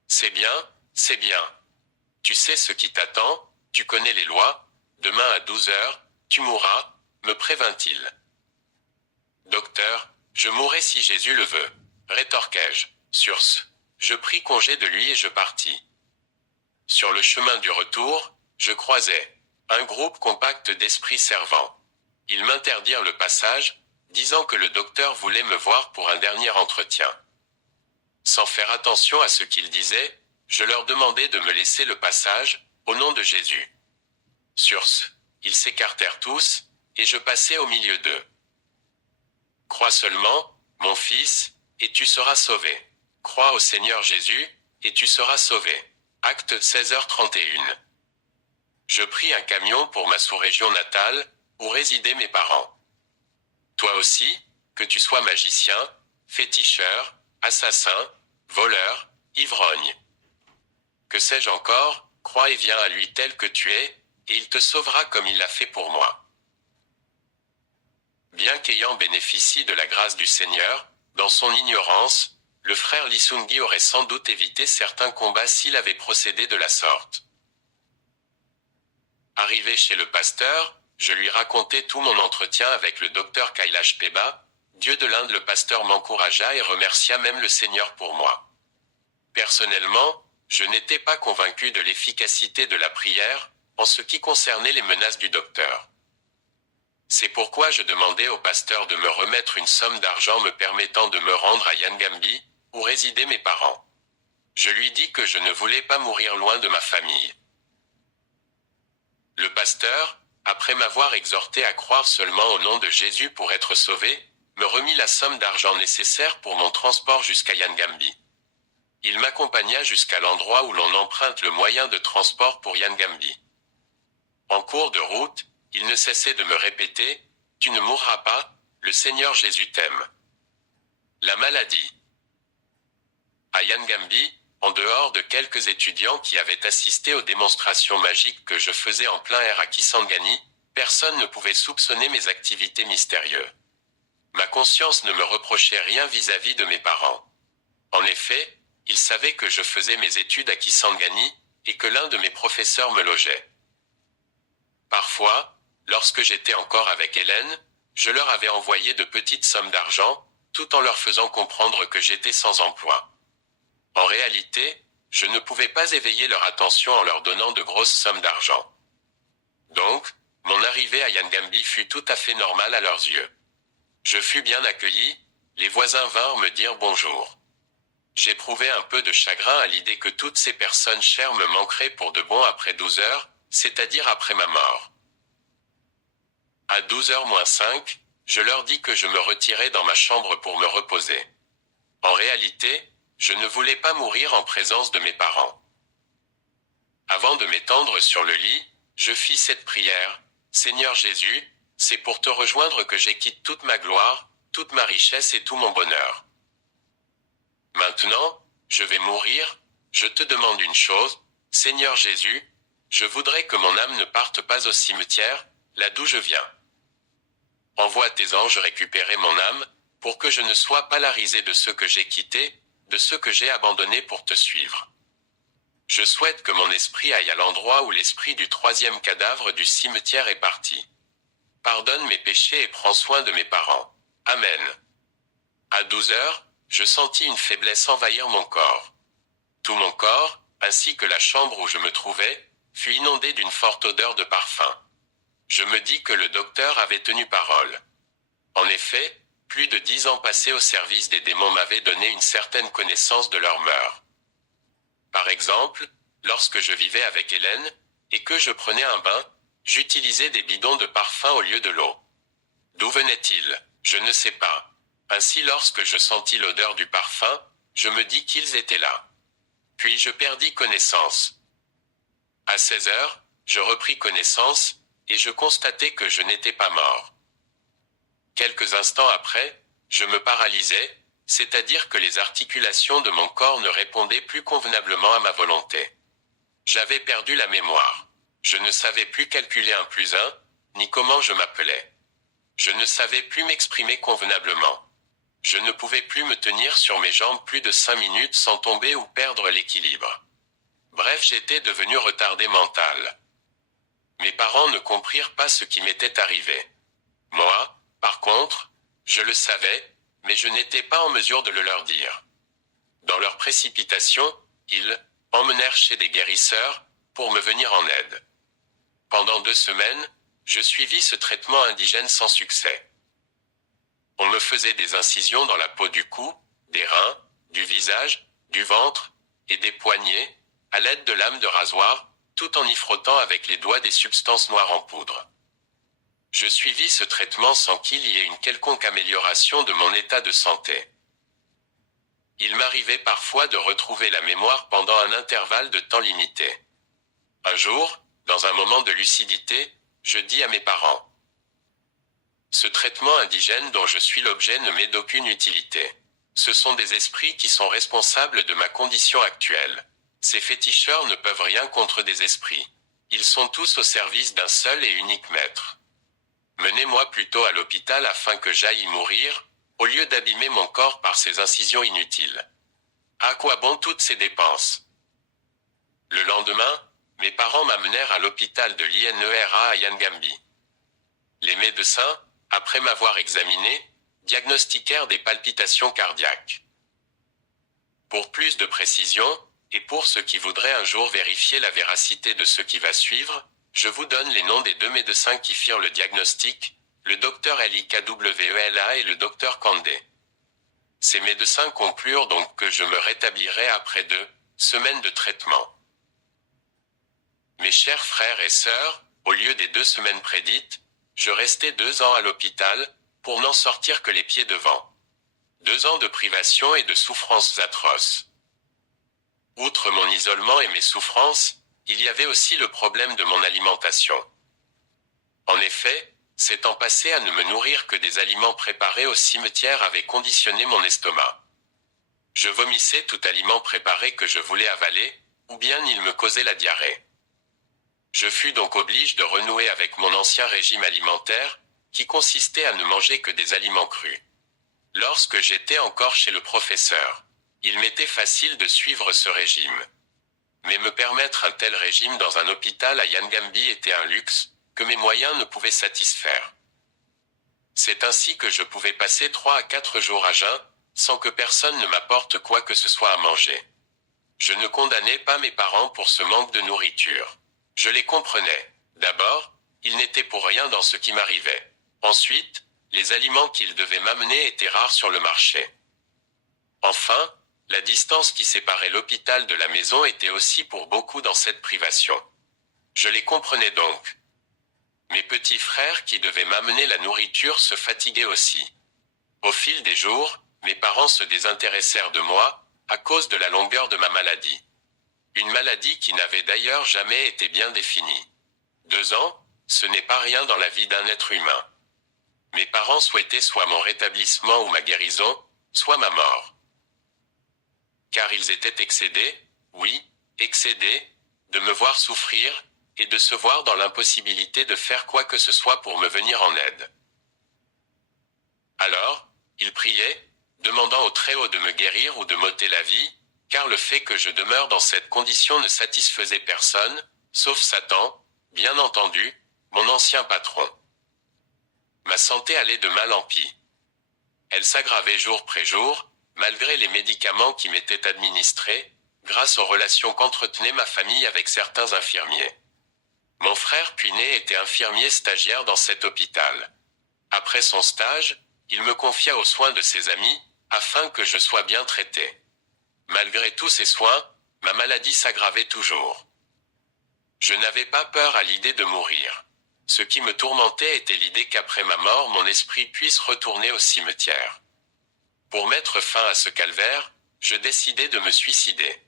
C'est bien, c'est bien. Tu sais ce qui t'attend, tu connais les lois, demain à 12 heures, tu mourras, me prévint-il. Docteur, je mourrai si Jésus le veut, rétorquai-je. Sur ce, je pris congé de lui et je partis. Sur le chemin du retour, je croisai un groupe compact d'esprits servants. Ils m'interdirent le passage, disant que le docteur voulait me voir pour un dernier entretien. Sans faire attention à ce qu'ils disaient, je leur demandai de me laisser le passage, au nom de Jésus. Sur ce, ils s'écartèrent tous, et je passai au milieu d'eux. Crois seulement, mon fils, et tu seras sauvé. Crois au Seigneur Jésus, et tu seras sauvé. Acte 16h31. Je pris un camion pour ma sous-région natale, où résidaient mes parents. Toi aussi, que tu sois magicien, féticheur, assassin, voleur, ivrogne. Que sais-je encore, crois et viens à lui tel que tu es, et il te sauvera comme il l'a fait pour moi. Bien qu'ayant bénéficié de la grâce du Seigneur, dans son ignorance, le frère Lisungi aurait sans doute évité certains combats s'il avait procédé de la sorte. Arrivé chez le pasteur, je lui racontai tout mon entretien avec le docteur Kailash Peba. Dieu de l'Inde, le pasteur m'encouragea et remercia même le Seigneur pour moi. Personnellement, je n'étais pas convaincu de l'efficacité de la prière, en ce qui concernait les menaces du docteur. C'est pourquoi je demandai au pasteur de me remettre une somme d'argent me permettant de me rendre à Yangambi, où résidaient mes parents. Je lui dis que je ne voulais pas mourir loin de ma famille. Le pasteur, après m'avoir exhorté à croire seulement au nom de Jésus pour être sauvé, me remit la somme d'argent nécessaire pour mon transport jusqu'à Yangambi. Il m'accompagna jusqu'à l'endroit où l'on emprunte le moyen de transport pour Yangambi. En cours de route, il ne cessait de me répéter « Tu ne mourras pas, le Seigneur Jésus t'aime. » La maladie. À Yangambi, en dehors de quelques étudiants qui avaient assisté aux démonstrations magiques que je faisais en plein air à Kisangani, Personne ne pouvait soupçonner mes activités mystérieuses. Ma conscience ne me reprochait rien vis-à-vis de mes parents. En effet, ils savaient que je faisais mes études à Kisangani et que l'un de mes professeurs me logeait. Parfois, lorsque j'étais encore avec Hélène, je leur avais envoyé de petites sommes d'argent, tout en leur faisant comprendre que j'étais sans emploi. En réalité, je ne pouvais pas éveiller leur attention en leur donnant de grosses sommes d'argent. Donc, mon arrivée à Yangambi fut tout à fait normale à leurs yeux. Je fus bien accueilli, les voisins vinrent me dire bonjour. J'éprouvais un peu de chagrin à l'idée que toutes ces personnes chères me manqueraient pour de bon après 12 heures, c'est-à-dire après ma mort. À 12h moins 5, je leur dis que je me retirais dans ma chambre pour me reposer. En réalité, je ne voulais pas mourir en présence de mes parents. Avant de m'étendre sur le lit, je fis cette prière. Seigneur Jésus, c'est pour te rejoindre que j'acquitte toute ma gloire, toute ma richesse et tout mon bonheur. Maintenant, je vais mourir, je te demande une chose, Seigneur Jésus, je voudrais que mon âme ne parte pas au cimetière, là d'où je viens. Envoie tes anges récupérer mon âme, pour que je ne sois pas larisé de ceux que j'ai quittés, de ceux que j'ai abandonnés pour te suivre. Je souhaite que mon esprit aille à l'endroit où l'esprit du troisième cadavre du cimetière est parti. Pardonne mes péchés et prends soin de mes parents. Amen. À 12 heures, je sentis une faiblesse envahir mon corps. Tout mon corps, ainsi que la chambre où je me trouvais, fut inondé d'une forte odeur de parfum. Je me dis que le docteur avait tenu parole. En effet, plus de 10 ans passés au service des démons m'avaient donné une certaine connaissance de leurs mœurs. Par exemple, lorsque je vivais avec Hélène, et que je prenais un bain, j'utilisais des bidons de parfum au lieu de l'eau. D'où venait-il? Je ne sais pas. Ainsi lorsque je sentis l'odeur du parfum, je me dis qu'ils étaient là. Puis je perdis connaissance. À 16 heures, je repris connaissance, et je constatai que je n'étais pas mort. Quelques instants après, je me paralysais, c'est-à-dire que les articulations de mon corps ne répondaient plus convenablement à ma volonté. J'avais perdu la mémoire. Je ne savais plus calculer 1 plus 1, ni comment je m'appelais. Je ne savais plus m'exprimer convenablement. Je ne pouvais plus me tenir sur mes jambes plus de 5 minutes sans tomber ou perdre l'équilibre. Bref, j'étais devenu retardé mental. Mes parents ne comprirent pas ce qui m'était arrivé. Moi, par contre, je le savais, mais je n'étais pas en mesure de le leur dire. Dans leur précipitation, ils emmenèrent chez des guérisseurs pour me venir en aide. Pendant 2 semaines, je suivis ce traitement indigène sans succès. On me faisait des incisions dans la peau du cou, des reins, du visage, du ventre et des poignets, à l'aide de lames de rasoir, tout en y frottant avec les doigts des substances noires en poudre. Je suivis ce traitement sans qu'il y ait une quelconque amélioration de mon état de santé. Il m'arrivait parfois de retrouver la mémoire pendant un intervalle de temps limité. Un jour, dans un moment de lucidité, je dis à mes parents: ce traitement indigène dont je suis l'objet ne m'est d'aucune utilité. Ce sont des esprits qui sont responsables de ma condition actuelle. Ces féticheurs ne peuvent rien contre des esprits. Ils sont tous au service d'un seul et unique maître. Menez-moi plutôt à l'hôpital afin que j'aille y mourir, au lieu d'abîmer mon corps par ces incisions inutiles. À quoi bon toutes ces dépenses? Le lendemain, mes parents m'amenèrent à l'hôpital de l'INERA à Yangambi. Les médecins, après m'avoir examiné, diagnostiquèrent des palpitations cardiaques. Pour plus de précision, et pour ceux qui voudraient un jour vérifier la véracité de ce qui va suivre, je vous donne les noms des 2 médecins qui firent le diagnostic, le docteur Likwela et le docteur Kandé. Ces médecins conclurent donc que je me rétablirais après 2 semaines de traitement. Mes chers frères et sœurs, au lieu des 2 semaines prédites, je restai 2 ans à l'hôpital, pour n'en sortir que les pieds devant. 2 ans de privation et de souffrances atroces. Outre mon isolement et mes souffrances, il y avait aussi le problème de mon alimentation. En effet, s'étant passé à ne me nourrir que des aliments préparés au cimetière avait conditionné mon estomac. Je vomissais tout aliment préparé que je voulais avaler, ou bien il me causait la diarrhée. Je fus donc obligé de renouer avec mon ancien régime alimentaire, qui consistait à ne manger que des aliments crus. Lorsque j'étais encore chez le professeur, il m'était facile de suivre ce régime. Mais me permettre un tel régime dans un hôpital à Yangambi était un luxe, que mes moyens ne pouvaient satisfaire. C'est ainsi que je pouvais passer 3 à 4 jours à jeun, sans que personne ne m'apporte quoi que ce soit à manger. Je ne condamnais pas mes parents pour ce manque de nourriture. Je les comprenais. D'abord, ils n'étaient pour rien dans ce qui m'arrivait. Ensuite, les aliments qu'ils devaient m'amener étaient rares sur le marché. Enfin, la distance qui séparait l'hôpital de la maison était aussi pour beaucoup dans cette privation. Je les comprenais donc. Mes petits frères qui devaient m'amener la nourriture se fatiguaient aussi. Au fil des jours, mes parents se désintéressèrent de moi, à cause de la longueur de ma maladie. Une maladie qui n'avait d'ailleurs jamais été bien définie. 2 ans, ce n'est pas rien dans la vie d'un être humain. Mes parents souhaitaient soit mon rétablissement ou ma guérison, soit ma mort. Car ils étaient excédés, oui, excédés, de me voir souffrir, et de se voir dans l'impossibilité de faire quoi que ce soit pour me venir en aide. Alors, ils priaient, demandant au Très-Haut de me guérir ou de m'ôter la vie, car le fait que je demeure dans cette condition ne satisfaisait personne, sauf Satan, bien entendu, mon ancien patron. Ma santé allait de mal en pis. Elle s'aggravait jour après jour, malgré les médicaments qui m'étaient administrés, grâce aux relations qu'entretenait ma famille avec certains infirmiers. Mon frère Puinet était infirmier stagiaire dans cet hôpital. Après son stage, il me confia aux soins de ses amis, afin que je sois bien traité. Malgré tous ces soins, ma maladie s'aggravait toujours. Je n'avais pas peur à l'idée de mourir. Ce qui me tourmentait était l'idée qu'après ma mort mon esprit puisse retourner au cimetière. Pour mettre fin à ce calvaire, je décidai de me suicider.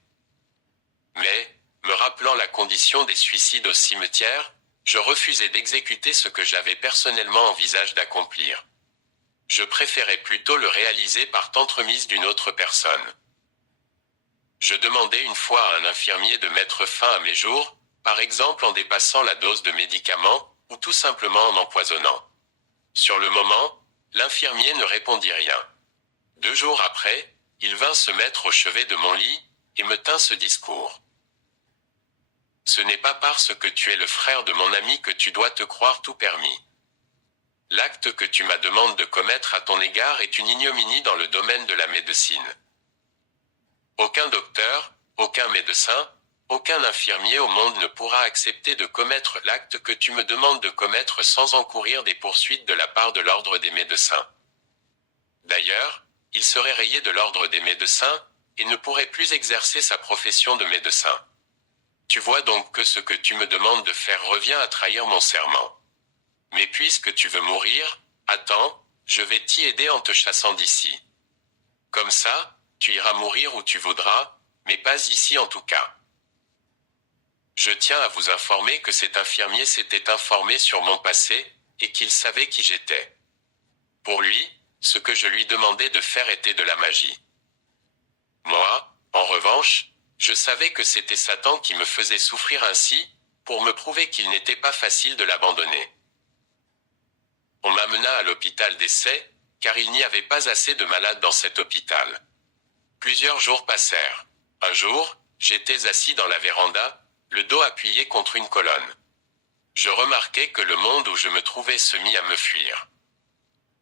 Mais, me rappelant la condition des suicides au cimetière, je refusai d'exécuter ce que j'avais personnellement envisagé d'accomplir. Je préférais plutôt le réaliser par t'entremise d'une autre personne. Je demandai une fois à un infirmier de mettre fin à mes jours, par exemple en dépassant la dose de médicaments, ou tout simplement en empoisonnant. Sur le moment, l'infirmier ne répondit rien. 2 jours après, il vint se mettre au chevet de mon lit, et me tint ce discours. Ce n'est pas parce que tu es le frère de mon ami que tu dois te croire tout permis. L'acte que tu m'as demandé de commettre à ton égard est une ignominie dans le domaine de la médecine. Aucun docteur, aucun médecin, aucun infirmier au monde ne pourra accepter de commettre l'acte que tu me demandes de commettre sans encourir des poursuites de la part de l'ordre des médecins. D'ailleurs, il serait rayé de l'ordre des médecins, et ne pourrait plus exercer sa profession de médecin. Tu vois donc que ce que tu me demandes de faire revient à trahir mon serment. Mais puisque tu veux mourir, attends, je vais t'y aider en te chassant d'ici. Comme ça, tu iras mourir où tu voudras, mais pas ici en tout cas. Je tiens à vous informer que cet infirmier s'était informé sur mon passé, et qu'il savait qui j'étais. Pour lui, ce que je lui demandais de faire était de la magie. Moi, en revanche, je savais que c'était Satan qui me faisait souffrir ainsi, pour me prouver qu'il n'était pas facile de l'abandonner. On m'amena à l'hôpital d'essai, car il n'y avait pas assez de malades dans cet hôpital. Plusieurs jours passèrent. Un jour, j'étais assis dans la véranda, le dos appuyé contre une colonne. Je remarquai que le monde où je me trouvais se mit à me fuir.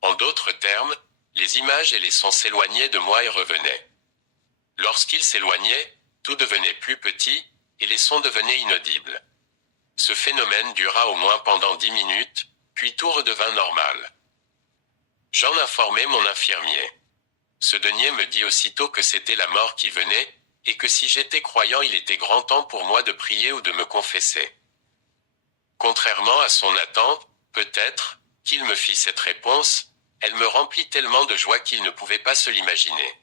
En d'autres termes, les images et les sons s'éloignaient de moi et revenaient. Lorsqu'ils s'éloignaient, tout devenait plus petit, et les sons devenaient inaudibles. Ce phénomène dura au moins pendant 10 minutes, puis tout redevint normal. J'en informai mon infirmier. Ce denier me dit aussitôt que c'était la mort qui venait, et que si j'étais croyant il était grand temps pour moi de prier ou de me confesser. Contrairement à son attente, peut-être, qu'il me fit cette réponse, elle me remplit tellement de joie qu'il ne pouvait pas se l'imaginer.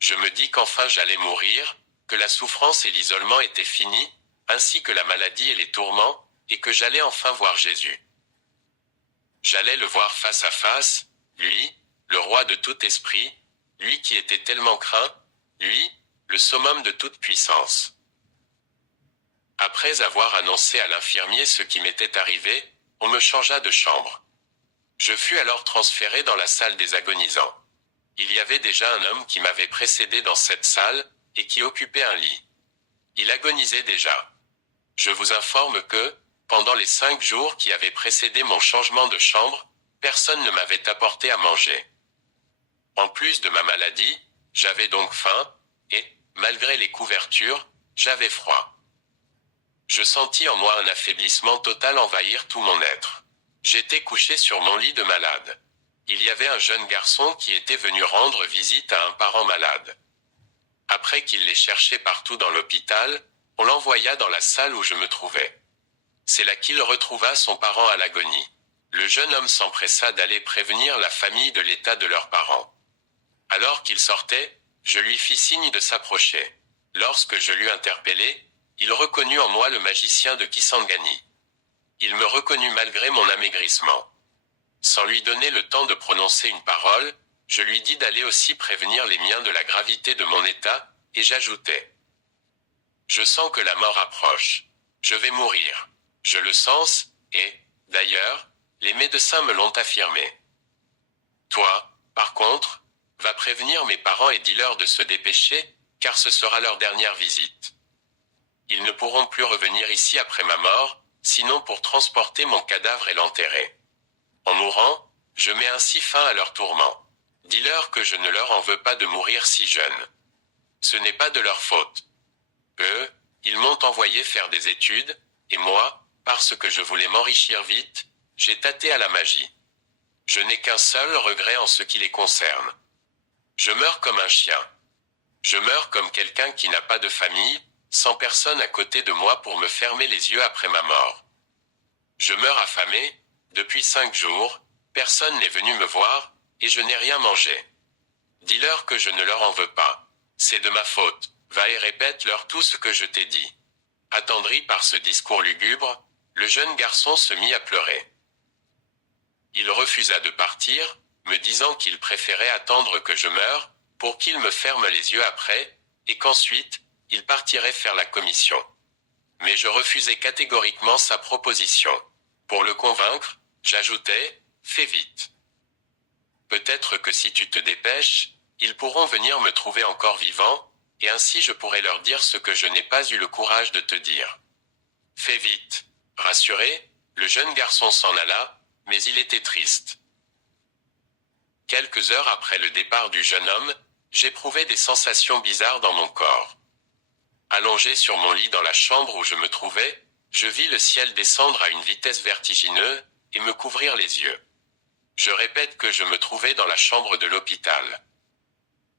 Je me dis qu'enfin j'allais mourir, que la souffrance et l'isolement étaient finis, ainsi que la maladie et les tourments, et que j'allais enfin voir Jésus. J'allais le voir face à face, lui, le roi de tout esprit, lui qui était tellement craint, lui, le summum de toute puissance. Après avoir annoncé à l'infirmier ce qui m'était arrivé, on me changea de chambre. Je fus alors transféré dans la salle des agonisants. Il y avait déjà un homme qui m'avait précédé dans cette salle, et qui occupait un lit. Il agonisait déjà. Je vous informe que, pendant les 5 jours qui avaient précédé mon changement de chambre, personne ne m'avait apporté à manger. En plus de ma maladie, j'avais donc faim, et, malgré les couvertures, j'avais froid. Je sentis en moi un affaiblissement total envahir tout mon être. J'étais couché sur mon lit de malade. Il y avait un jeune garçon qui était venu rendre visite à un parent malade. Après qu'il l'ait cherché partout dans l'hôpital, on l'envoya dans la salle où je me trouvais. C'est là qu'il retrouva son parent à l'agonie. Le jeune homme s'empressa d'aller prévenir la famille de l'état de leurs parents. Alors qu'il sortait, je lui fis signe de s'approcher. Lorsque je l'eus interpellé, il reconnut en moi le magicien de Kisangani. Il me reconnut malgré mon amaigrissement. Sans lui donner le temps de prononcer une parole, je lui dis d'aller aussi prévenir les miens de la gravité de mon état, et j'ajoutai. Je sens que la mort approche. Je vais mourir. Je le sens, et, d'ailleurs, les médecins me l'ont affirmé. Toi, par contre, va prévenir mes parents et dis-leur de se dépêcher, car ce sera leur dernière visite. Ils ne pourront plus revenir ici après ma mort, sinon pour transporter mon cadavre et l'enterrer. En mourant, je mets ainsi fin à leurs tourments. Dis-leur que je ne leur en veux pas de mourir si jeune. Ce n'est pas de leur faute. Eux, ils m'ont envoyé faire des études, et moi, parce que je voulais m'enrichir vite, j'ai tâté à la magie. Je n'ai qu'un seul regret en ce qui les concerne. Je meurs comme un chien. Je meurs comme quelqu'un qui n'a pas de famille, sans personne à côté de moi pour me fermer les yeux après ma mort. Je meurs affamé, depuis 5 jours, personne n'est venu me voir, et je n'ai rien mangé. Dis-leur que je ne leur en veux pas. C'est de ma faute. Va et répète-leur tout ce que je t'ai dit. Attendri par ce discours lugubre, le jeune garçon se mit à pleurer. Il refusa de partir, me disant qu'il préférait attendre que je meure, pour qu'il me ferme les yeux après, et qu'ensuite, il partirait faire la commission. Mais je refusai catégoriquement sa proposition. Pour le convaincre, j'ajoutais, fais vite. Peut-être que si tu te dépêches, ils pourront venir me trouver encore vivant, et ainsi je pourrai leur dire ce que je n'ai pas eu le courage de te dire. Fais vite. Rassuré, le jeune garçon s'en alla, mais il était triste. Quelques heures après le départ du jeune homme, j'éprouvais des sensations bizarres dans mon corps. Allongé sur mon lit dans la chambre où je me trouvais, je vis le ciel descendre à une vitesse vertigineuse et me couvrir les yeux. Je répète que je me trouvais dans la chambre de l'hôpital.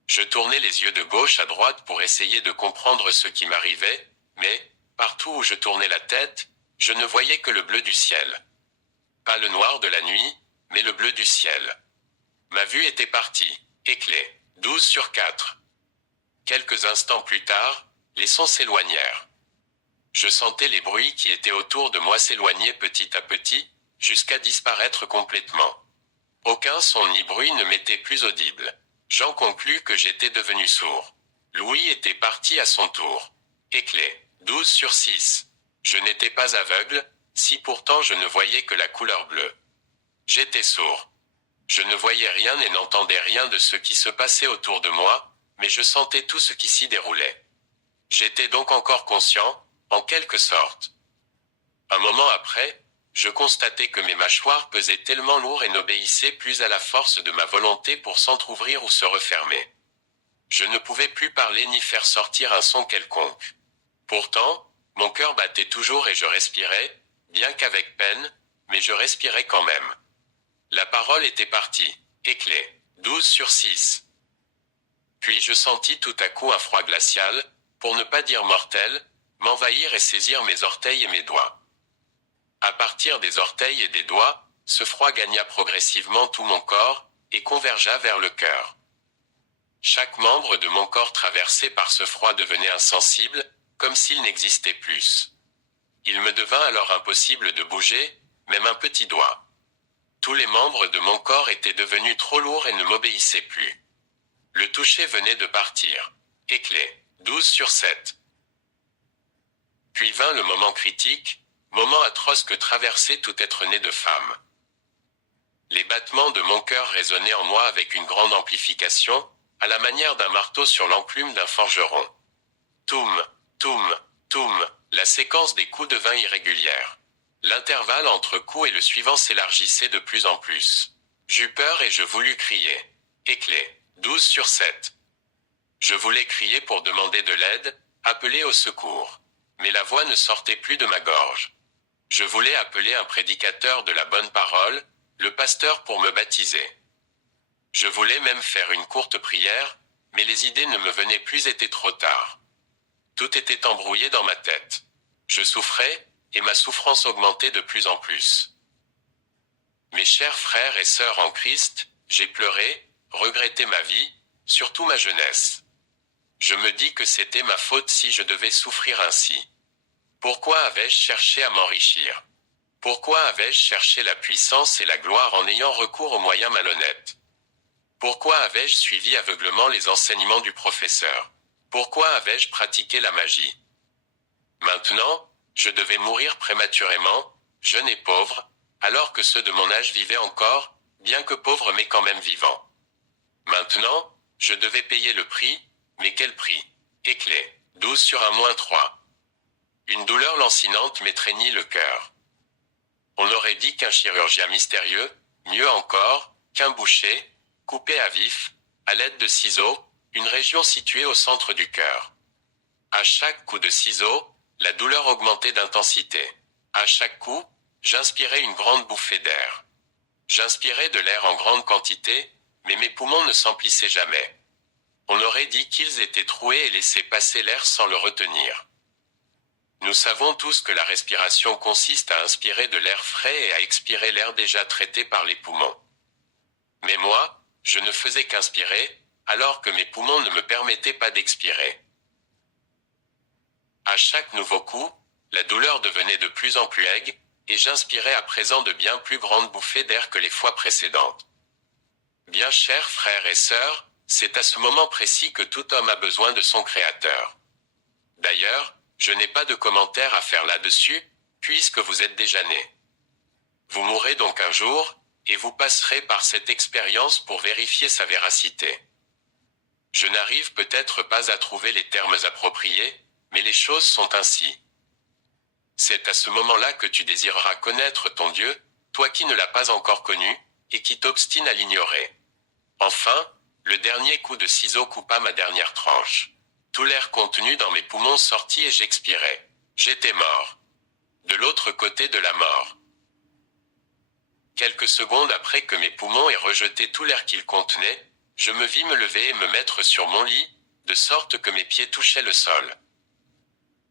Je tournais les yeux de gauche à droite pour essayer de comprendre ce qui m'arrivait, mais, partout où je tournais la tête, je ne voyais que le bleu du ciel. Pas le noir de la nuit, mais le bleu du ciel. Ma vue était partie, éclait, 12/4. Quelques instants plus tard, les sons s'éloignèrent. Je sentais les bruits qui étaient autour de moi s'éloigner petit à petit, jusqu'à disparaître complètement. Aucun son ni bruit ne m'était plus audible. J'en conclus que j'étais devenu sourd. Louis était parti à son tour. Éclat, 12/6. Je n'étais pas aveugle, si pourtant je ne voyais que la couleur bleue. J'étais sourd. Je ne voyais rien et n'entendais rien de ce qui se passait autour de moi, mais je sentais tout ce qui s'y déroulait. J'étais donc encore conscient, en quelque sorte. Un moment après, je constatai que mes mâchoires pesaient tellement lourd et n'obéissaient plus à la force de ma volonté pour s'entr'ouvrir ou se refermer. Je ne pouvais plus parler ni faire sortir un son quelconque. Pourtant, mon cœur battait toujours et je respirais, bien qu'avec peine, mais je respirais quand même. La parole était partie, éclat, 12/6. Puis je sentis tout à coup un froid glacial, pour ne pas dire mortel, m'envahir et saisir mes orteils et mes doigts. À partir des orteils et des doigts, ce froid gagna progressivement tout mon corps, et convergea vers le cœur. Chaque membre de mon corps traversé par ce froid devenait insensible, comme s'il n'existait plus. Il me devint alors impossible de bouger, même un petit doigt. Tous les membres de mon corps étaient devenus trop lourds et ne m'obéissaient plus. Le toucher venait de partir. Éclat, 12/7. Puis vint le moment critique, moment atroce que traversait tout être né de femme. Les battements de mon cœur résonnaient en moi avec une grande amplification, à la manière d'un marteau sur l'enclume d'un forgeron. Toum, toum, toum, la séquence des coups devint irrégulière. L'intervalle entre coups et le suivant s'élargissait de plus en plus. J'eus peur et je voulus crier. Éclat. 12/7. Je voulais crier pour demander de l'aide, appeler au secours. Mais la voix ne sortait plus de ma gorge. Je voulais appeler un prédicateur de la bonne parole, le pasteur pour me baptiser. Je voulais même faire une courte prière, mais les idées ne me venaient plus, était trop tard. Tout était embrouillé dans ma tête. Je souffrais, et ma souffrance augmentait de plus en plus. Mes chers frères et sœurs en Christ, j'ai pleuré, regretté ma vie, surtout ma jeunesse. Je me dis que c'était ma faute si je devais souffrir ainsi. Pourquoi avais-je cherché à m'enrichir? Pourquoi avais-je cherché la puissance et la gloire en ayant recours aux moyens malhonnêtes? Pourquoi avais-je suivi aveuglement les enseignements du professeur? Pourquoi avais-je pratiqué la magie? Maintenant, je devais mourir prématurément, jeune et pauvre, alors que ceux de mon âge vivaient encore, bien que pauvres mais quand même vivants. Maintenant, je devais payer le prix, mais quel prix? Éclat. 12/3. Une douleur lancinante m'étreignit le cœur. On aurait dit qu'un chirurgien mystérieux, mieux encore, qu'un boucher, coupait à vif, à l'aide de ciseaux, une région située au centre du cœur. À chaque coup de ciseau, la douleur augmentait d'intensité. À chaque coup, j'inspirais une grande bouffée d'air. J'inspirais de l'air en grande quantité, mais mes poumons ne s'emplissaient jamais. On aurait dit qu'ils étaient troués et laissaient passer l'air sans le retenir. Nous savons tous que la respiration consiste à inspirer de l'air frais et à expirer l'air déjà traité par les poumons. Mais moi, je ne faisais qu'inspirer, alors que mes poumons ne me permettaient pas d'expirer. À chaque nouveau coup, la douleur devenait de plus en plus aiguë, et j'inspirais à présent de bien plus grandes bouffées d'air que les fois précédentes. Bien chers frères et sœurs, c'est à ce moment précis que tout homme a besoin de son Créateur. D'ailleurs, je n'ai pas de commentaire à faire là-dessus, puisque vous êtes déjà nés. Vous mourrez donc un jour, et vous passerez par cette expérience pour vérifier sa véracité. Je n'arrive peut-être pas à trouver les termes appropriés, mais les choses sont ainsi. C'est à ce moment-là que tu désireras connaître ton Dieu, toi qui ne l'as pas encore connu, et qui t'obstines à l'ignorer. Enfin, le dernier coup de ciseau coupa ma dernière tranche. Tout l'air contenu dans mes poumons sortit et j'expirais. J'étais mort. De l'autre côté de la mort. Quelques secondes après que mes poumons aient rejeté tout l'air qu'ils contenaient, je me vis me lever et me mettre sur mon lit, de sorte que mes pieds touchaient le sol.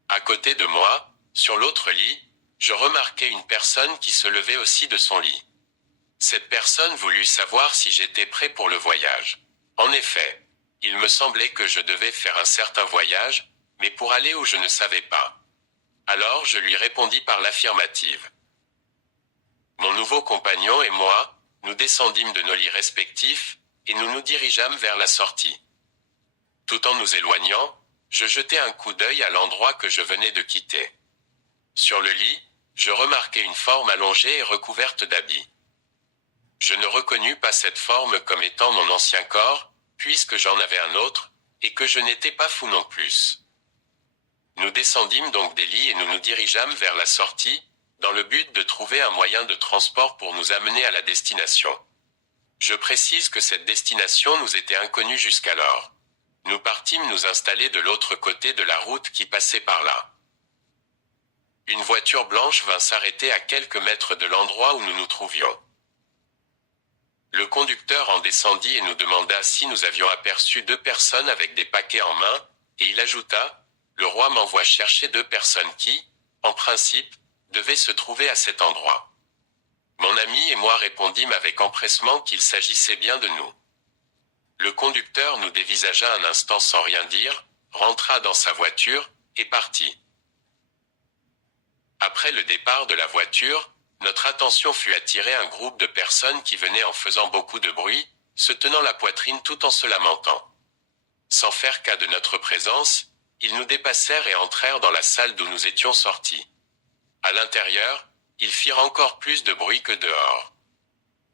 À côté de moi, sur l'autre lit, je remarquai une personne qui se levait aussi de son lit. Cette personne voulut savoir si j'étais prêt pour le voyage. En effet, il me semblait que je devais faire un certain voyage, mais pour aller où je ne savais pas. Alors je lui répondis par l'affirmative. Mon nouveau compagnon et moi, nous descendîmes de nos lits respectifs, et nous nous dirigeâmes vers la sortie. Tout en nous éloignant, je jetai un coup d'œil à l'endroit que je venais de quitter. Sur le lit, je remarquai une forme allongée et recouverte d'habits. Je ne reconnus pas cette forme comme étant mon ancien corps, puisque j'en avais un autre, et que je n'étais pas fou non plus. Nous descendîmes donc des lits et nous nous dirigeâmes vers la sortie, dans le but de trouver un moyen de transport pour nous amener à la destination. Je précise que cette destination nous était inconnue jusqu'alors. Nous partîmes nous installer de l'autre côté de la route qui passait par là. Une voiture blanche vint s'arrêter à quelques mètres de l'endroit où nous nous trouvions. Le conducteur en descendit et nous demanda si nous avions aperçu 2 personnes avec des paquets en main, et il ajouta, « Le roi m'envoie chercher 2 personnes qui, en principe, devaient se trouver à cet endroit. » Mon ami et moi répondîmes avec empressement qu'il s'agissait bien de nous. Le conducteur nous dévisagea un instant sans rien dire, rentra dans sa voiture, et partit. Après le départ de la voiture, notre attention fut attirée à un groupe de personnes qui venaient en faisant beaucoup de bruit, se tenant la poitrine tout en se lamentant. Sans faire cas de notre présence, Ils nous dépassèrent et entrèrent dans la salle d'où nous étions sortis. À l'intérieur, ils firent encore plus de bruit que dehors.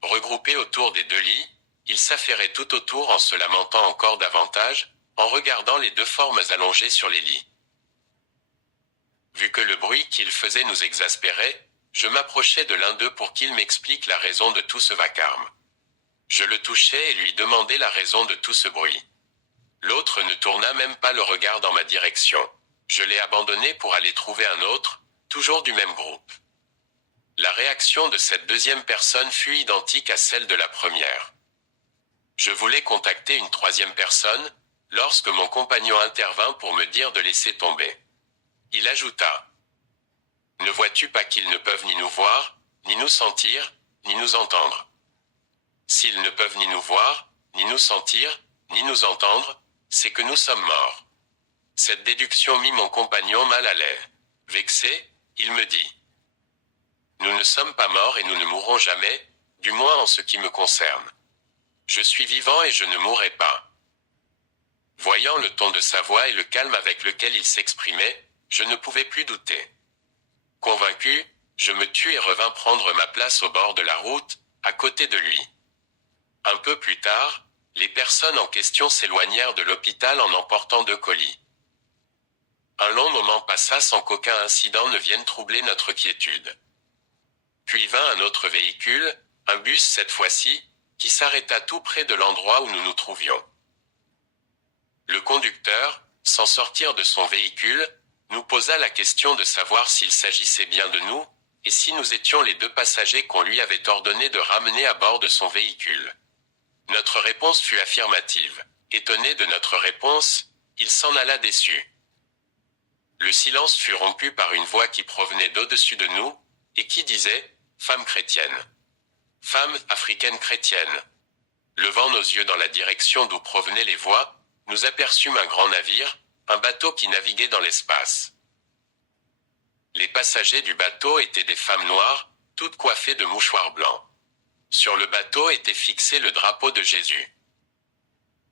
Regroupés autour des deux lits, ils s'affairaient tout autour en se lamentant encore davantage, en regardant les deux formes allongées sur les lits. Vu que le bruit qu'ils faisaient nous exaspérait, je m'approchai de l'un d'eux pour qu'il m'explique la raison de tout ce vacarme. Je le touchai et lui demandai la raison de tout ce bruit. L'autre ne tourna même pas le regard dans ma direction. Je l'ai abandonné pour aller trouver un autre, toujours du même groupe. La réaction de cette deuxième personne fut identique à celle de la première. Je voulais contacter une troisième personne, lorsque mon compagnon intervint pour me dire de laisser tomber. Il ajouta : « Ne vois-tu pas qu'ils ne peuvent ni nous voir, ni nous sentir, ni nous entendre ? S'ils ne peuvent ni nous voir, ni nous sentir, ni nous entendre, c'est que nous sommes morts. » Cette déduction mit mon compagnon mal à l'aise. Vexé, il me dit : « Nous ne sommes pas morts et nous ne mourrons jamais, du moins en ce qui me concerne. Je suis vivant et je ne mourrai pas. » Voyant le ton de sa voix et le calme avec lequel il s'exprimait, je ne pouvais plus douter. Convaincu, je me tus et revins prendre ma place au bord de la route, à côté de lui. Un peu plus tard, les personnes en question s'éloignèrent de l'hôpital en emportant 2 colis. Un long moment passa sans qu'aucun incident ne vienne troubler notre quiétude. Puis vint un autre véhicule, un bus cette fois-ci, qui s'arrêta tout près de l'endroit où nous nous trouvions. Le conducteur, sans sortir de son véhicule, nous posa la question de savoir s'il s'agissait bien de nous, et si nous étions les 2 passagers qu'on lui avait ordonné de ramener à bord de son véhicule. Notre réponse fut affirmative. Étonné de notre réponse, il s'en alla déçu. Le silence fut rompu par une voix qui provenait d'au-dessus de nous, et qui disait « Femme chrétienne. Femme africaine chrétienne. » Levant nos yeux dans la direction d'où provenaient les voix, nous aperçûmes un grand navire, un bateau qui naviguait dans l'espace. Les passagers du bateau étaient des femmes noires, toutes coiffées de mouchoirs blancs. Sur le bateau était fixé le drapeau de Jésus.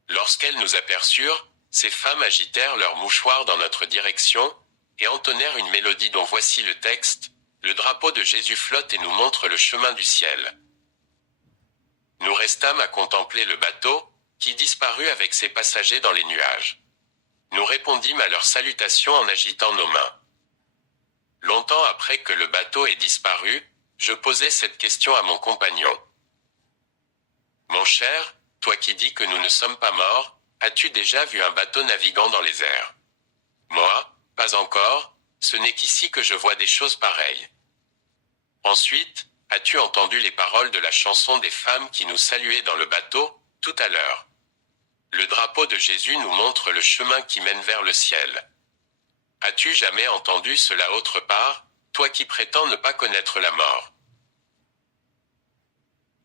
Lorsqu'elles nous aperçurent, ces femmes agitèrent leurs mouchoirs dans notre direction, et entonnèrent une mélodie dont voici le texte : « Le drapeau de Jésus flotte et nous montre le chemin du ciel. » Nous restâmes à contempler le bateau, qui disparut avec ses passagers dans les nuages. Nous répondîmes à leurs salutations en agitant nos mains. Longtemps après que le bateau ait disparu, je posai cette question à mon compagnon. « Mon cher, toi qui dis que nous ne sommes pas morts, as-tu déjà vu un bateau naviguant dans les airs ? Moi, pas encore, ce n'est qu'ici que je vois des choses pareilles. Ensuite, as-tu entendu les paroles de la chanson des femmes qui nous saluaient dans le bateau, tout à l'heure ? Le drapeau de Jésus nous montre le chemin qui mène vers le ciel. As-tu jamais entendu cela autre part, toi qui prétends ne pas connaître la mort ? »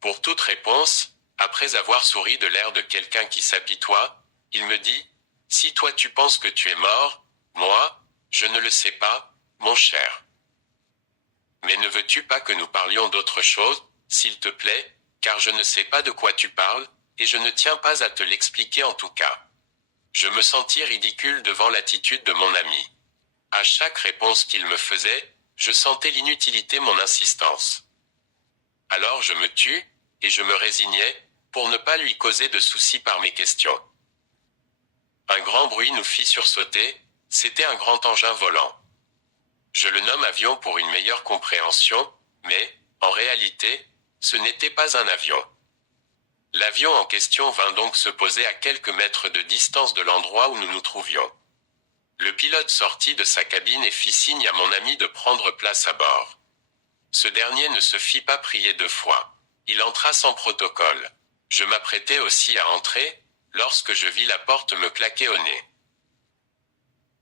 Pour toute réponse, après avoir souri de l'air de quelqu'un qui s'apitoie, il me dit : « Si toi tu penses que tu es mort, moi, je ne le sais pas, mon cher. Mais ne veux-tu pas que nous parlions d'autre chose, s'il te plaît, car je ne sais pas de quoi tu parles, et je ne tiens pas à te l'expliquer en tout cas. » Je me sentis ridicule devant l'attitude de mon ami. À chaque réponse qu'il me faisait, je sentais l'inutilité de mon insistance. Alors je me tus, et je me résignai, pour ne pas lui causer de soucis par mes questions. Un grand bruit nous fit sursauter, c'était un grand engin volant. Je le nomme avion pour une meilleure compréhension, mais, en réalité, ce n'était pas un avion. L'avion en question vint donc se poser à quelques mètres de distance de l'endroit où nous nous trouvions. Le pilote sortit de sa cabine et fit signe à mon ami de prendre place à bord. Ce dernier ne se fit pas prier 2 fois. Il entra sans protocole. Je m'apprêtais aussi à entrer, lorsque je vis la porte me claquer au nez.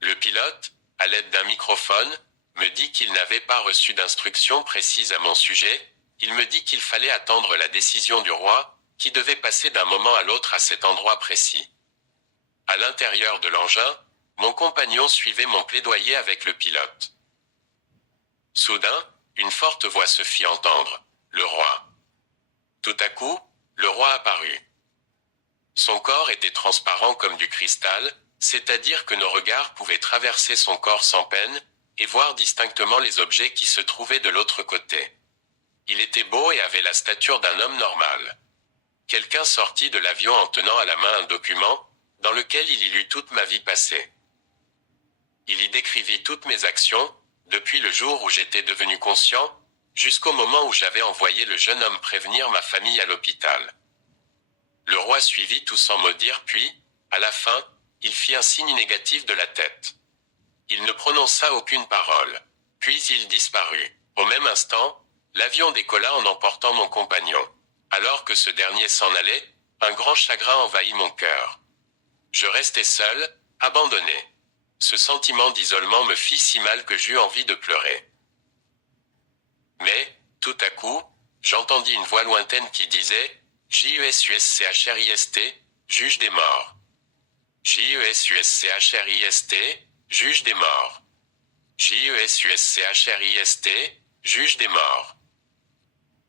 Le pilote, à l'aide d'un microphone, me dit qu'il n'avait pas reçu d'instructions précises à mon sujet. Il me dit qu'il fallait attendre la décision du roi, qui devait passer d'un moment à l'autre à cet endroit précis. À l'intérieur de l'engin, mon compagnon suivait mon plaidoyer avec le pilote. Soudain, une forte voix se fit entendre : « Le roi !» Tout à coup, le roi apparut. Son corps était transparent comme du cristal, C'est-à-dire que nos regards pouvaient traverser son corps sans peine, et voir distinctement les objets qui se trouvaient de l'autre côté. Il était beau et avait la stature d'un homme normal. Quelqu'un sortit de l'avion en tenant à la main un document, dans lequel il y lut toute ma vie passée. Il y décrivit toutes mes actions, depuis le jour où j'étais devenu conscient, jusqu'au moment où j'avais envoyé le jeune homme prévenir ma famille à l'hôpital. Le roi suivit tout sans mot dire, puis, à la fin, il fit un signe négatif de la tête. Il ne prononça aucune parole. Puis il disparut. Au même instant, l'avion décolla en emportant mon compagnon. Alors que ce dernier s'en allait, un grand chagrin envahit mon cœur. Je restai seul, abandonné. Ce sentiment d'isolement me fit si mal que j'eus envie de pleurer. Mais, tout à coup, j'entendis une voix lointaine qui disait « JESUSCHRIST, juge des morts. JESUSCHRIST, juge des morts. JESUSCHRIST, juge des morts. »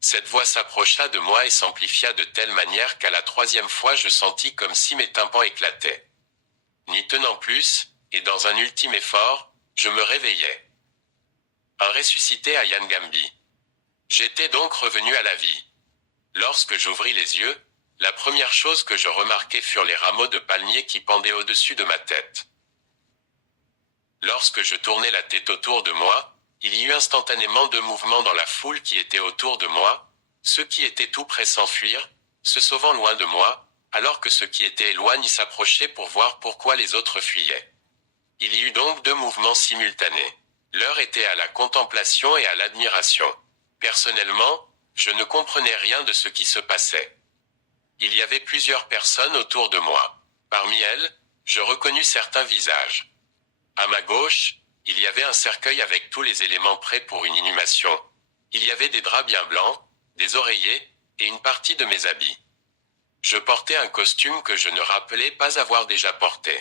Cette voix s'approcha de moi et s'amplifia de telle manière qu'à la troisième fois je sentis comme si mes tympans éclataient. N'y tenant plus, et dans un ultime effort, je me réveillai. Un ressuscité à Yangambi. J'étais donc revenu à la vie. Lorsque j'ouvris les yeux, la première chose que je remarquai furent les rameaux de palmier qui pendaient au-dessus de ma tête. Lorsque je tournai la tête autour de moi, il y eut instantanément deux mouvements dans la foule qui était autour de moi, ceux qui étaient tout près s'enfuirent, se sauvant loin de moi, alors que ceux qui étaient éloignés s'approchaient pour voir pourquoi les autres fuyaient. Il y eut donc deux mouvements simultanés. L'heure était à la contemplation et à l'admiration. Personnellement, je ne comprenais rien de ce qui se passait. Il y avait plusieurs personnes autour de moi. Parmi elles, je reconnus certains visages. À ma gauche, il y avait un cercueil avec tous les éléments prêts pour une inhumation. Il y avait des draps bien blancs, des oreillers, et une partie de mes habits. Je portais un costume que je ne rappelais pas avoir déjà porté.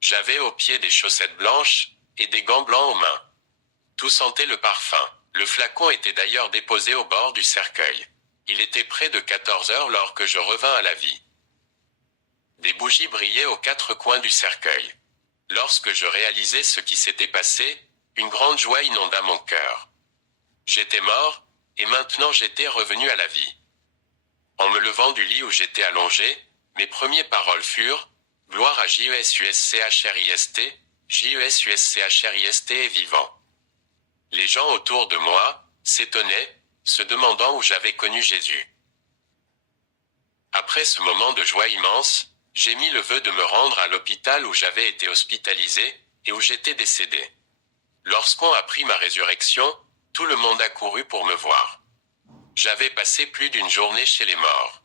J'avais aux pieds des chaussettes blanches, et des gants blancs aux mains. Tout sentait le parfum. Le flacon était d'ailleurs déposé au bord du cercueil. Il était près de 14 heures lorsque je revins à la vie. Des bougies brillaient aux quatre coins du cercueil. Lorsque je réalisai ce qui s'était passé, une grande joie inonda mon cœur. J'étais mort, et maintenant j'étais revenu à la vie. En me levant du lit où j'étais allongé, mes premières paroles furent « Gloire à JESUSCHRIST, JESUSCHRIST est vivant ». Les gens autour de moi s'étonnaient, se demandant où j'avais connu Jésus. Après ce moment de joie immense, j'émis le vœu de me rendre à l'hôpital où j'avais été hospitalisé, et où j'étais décédé. Lorsqu'on apprit ma résurrection, tout le monde accourut pour me voir. J'avais passé plus d'une journée chez les morts.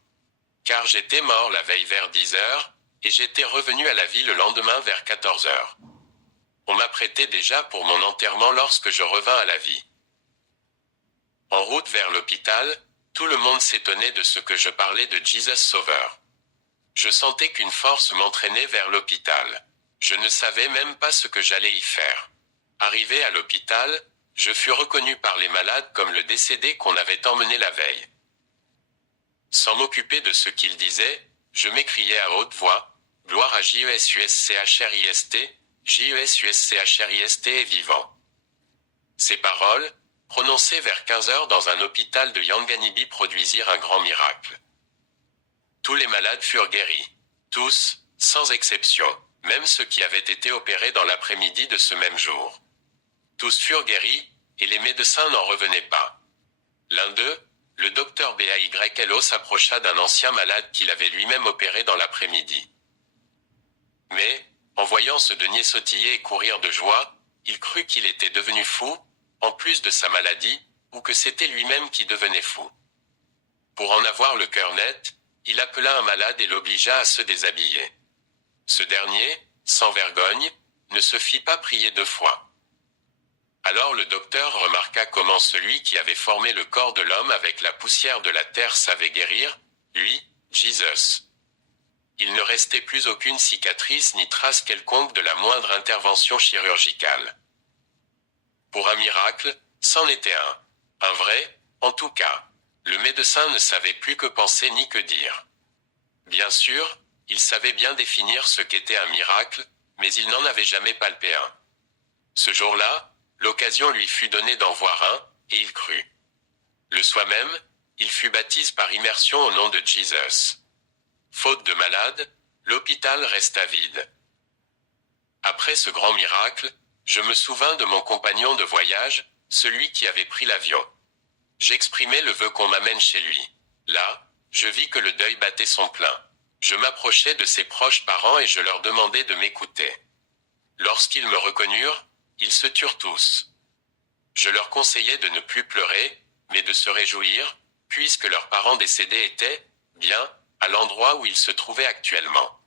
Car j'étais mort la veille vers 10 heures, et j'étais revenu à la vie le lendemain vers 14 heures. On m'apprêtait déjà pour mon enterrement lorsque je revins à la vie. En route vers l'hôpital, tout le monde s'étonnait de ce que je parlais de Jesus Sauveur. Je sentais qu'une force m'entraînait vers l'hôpital. Je ne savais même pas ce que j'allais y faire. Arrivé à l'hôpital, je fus reconnu par les malades comme le décédé qu'on avait emmené la veille. Sans m'occuper de ce qu'ils disaient, je m'écriai à haute voix, « Gloire à JESUSCHRIST, JESUSCHRIST est vivant ». Ces paroles, prononcées vers 15 heures dans un hôpital de Yanganibi produisirent un grand miracle. Tous les malades furent guéris. Tous, sans exception, même ceux qui avaient été opérés dans l'après-midi de ce même jour. Tous furent guéris, et les médecins n'en revenaient pas. L'un d'eux, le docteur BAYLO, s'approcha d'un ancien malade qu'il avait lui-même opéré dans l'après-midi. Mais, en voyant ce denier sautiller et courir de joie, il crut qu'il était devenu fou, en plus de sa maladie, ou que c'était lui-même qui devenait fou. Pour en avoir le cœur net, il appela un malade et l'obligea à se déshabiller. Ce dernier, sans vergogne, ne se fit pas prier 2 fois. Alors le docteur remarqua comment celui qui avait formé le corps de l'homme avec la poussière de la terre savait guérir, lui, Jesus. Il ne restait plus aucune cicatrice ni trace quelconque de la moindre intervention chirurgicale. Pour un miracle, c'en était un. Un vrai, en tout cas. Le médecin ne savait plus que penser ni que dire. Bien sûr, il savait bien définir ce qu'était un miracle, mais il n'en avait jamais palpé un. Ce jour-là, l'occasion lui fut donnée d'en voir un, et il crut. Le soir même, il fut baptisé par immersion au nom de Jesus. Faute de malade, l'hôpital resta vide. Après ce grand miracle, je me souvins de mon compagnon de voyage, celui qui avait pris l'avion. J'exprimai le vœu qu'on m'amène chez lui. Là, je vis que le deuil battait son plein. Je m'approchai de ses proches parents et je leur demandai de m'écouter. Lorsqu'ils me reconnurent, ils se turent tous. Je leur conseillai de ne plus pleurer, mais de se réjouir, puisque leurs parents décédés étaient, bien, à l'endroit où ils se trouvaient actuellement.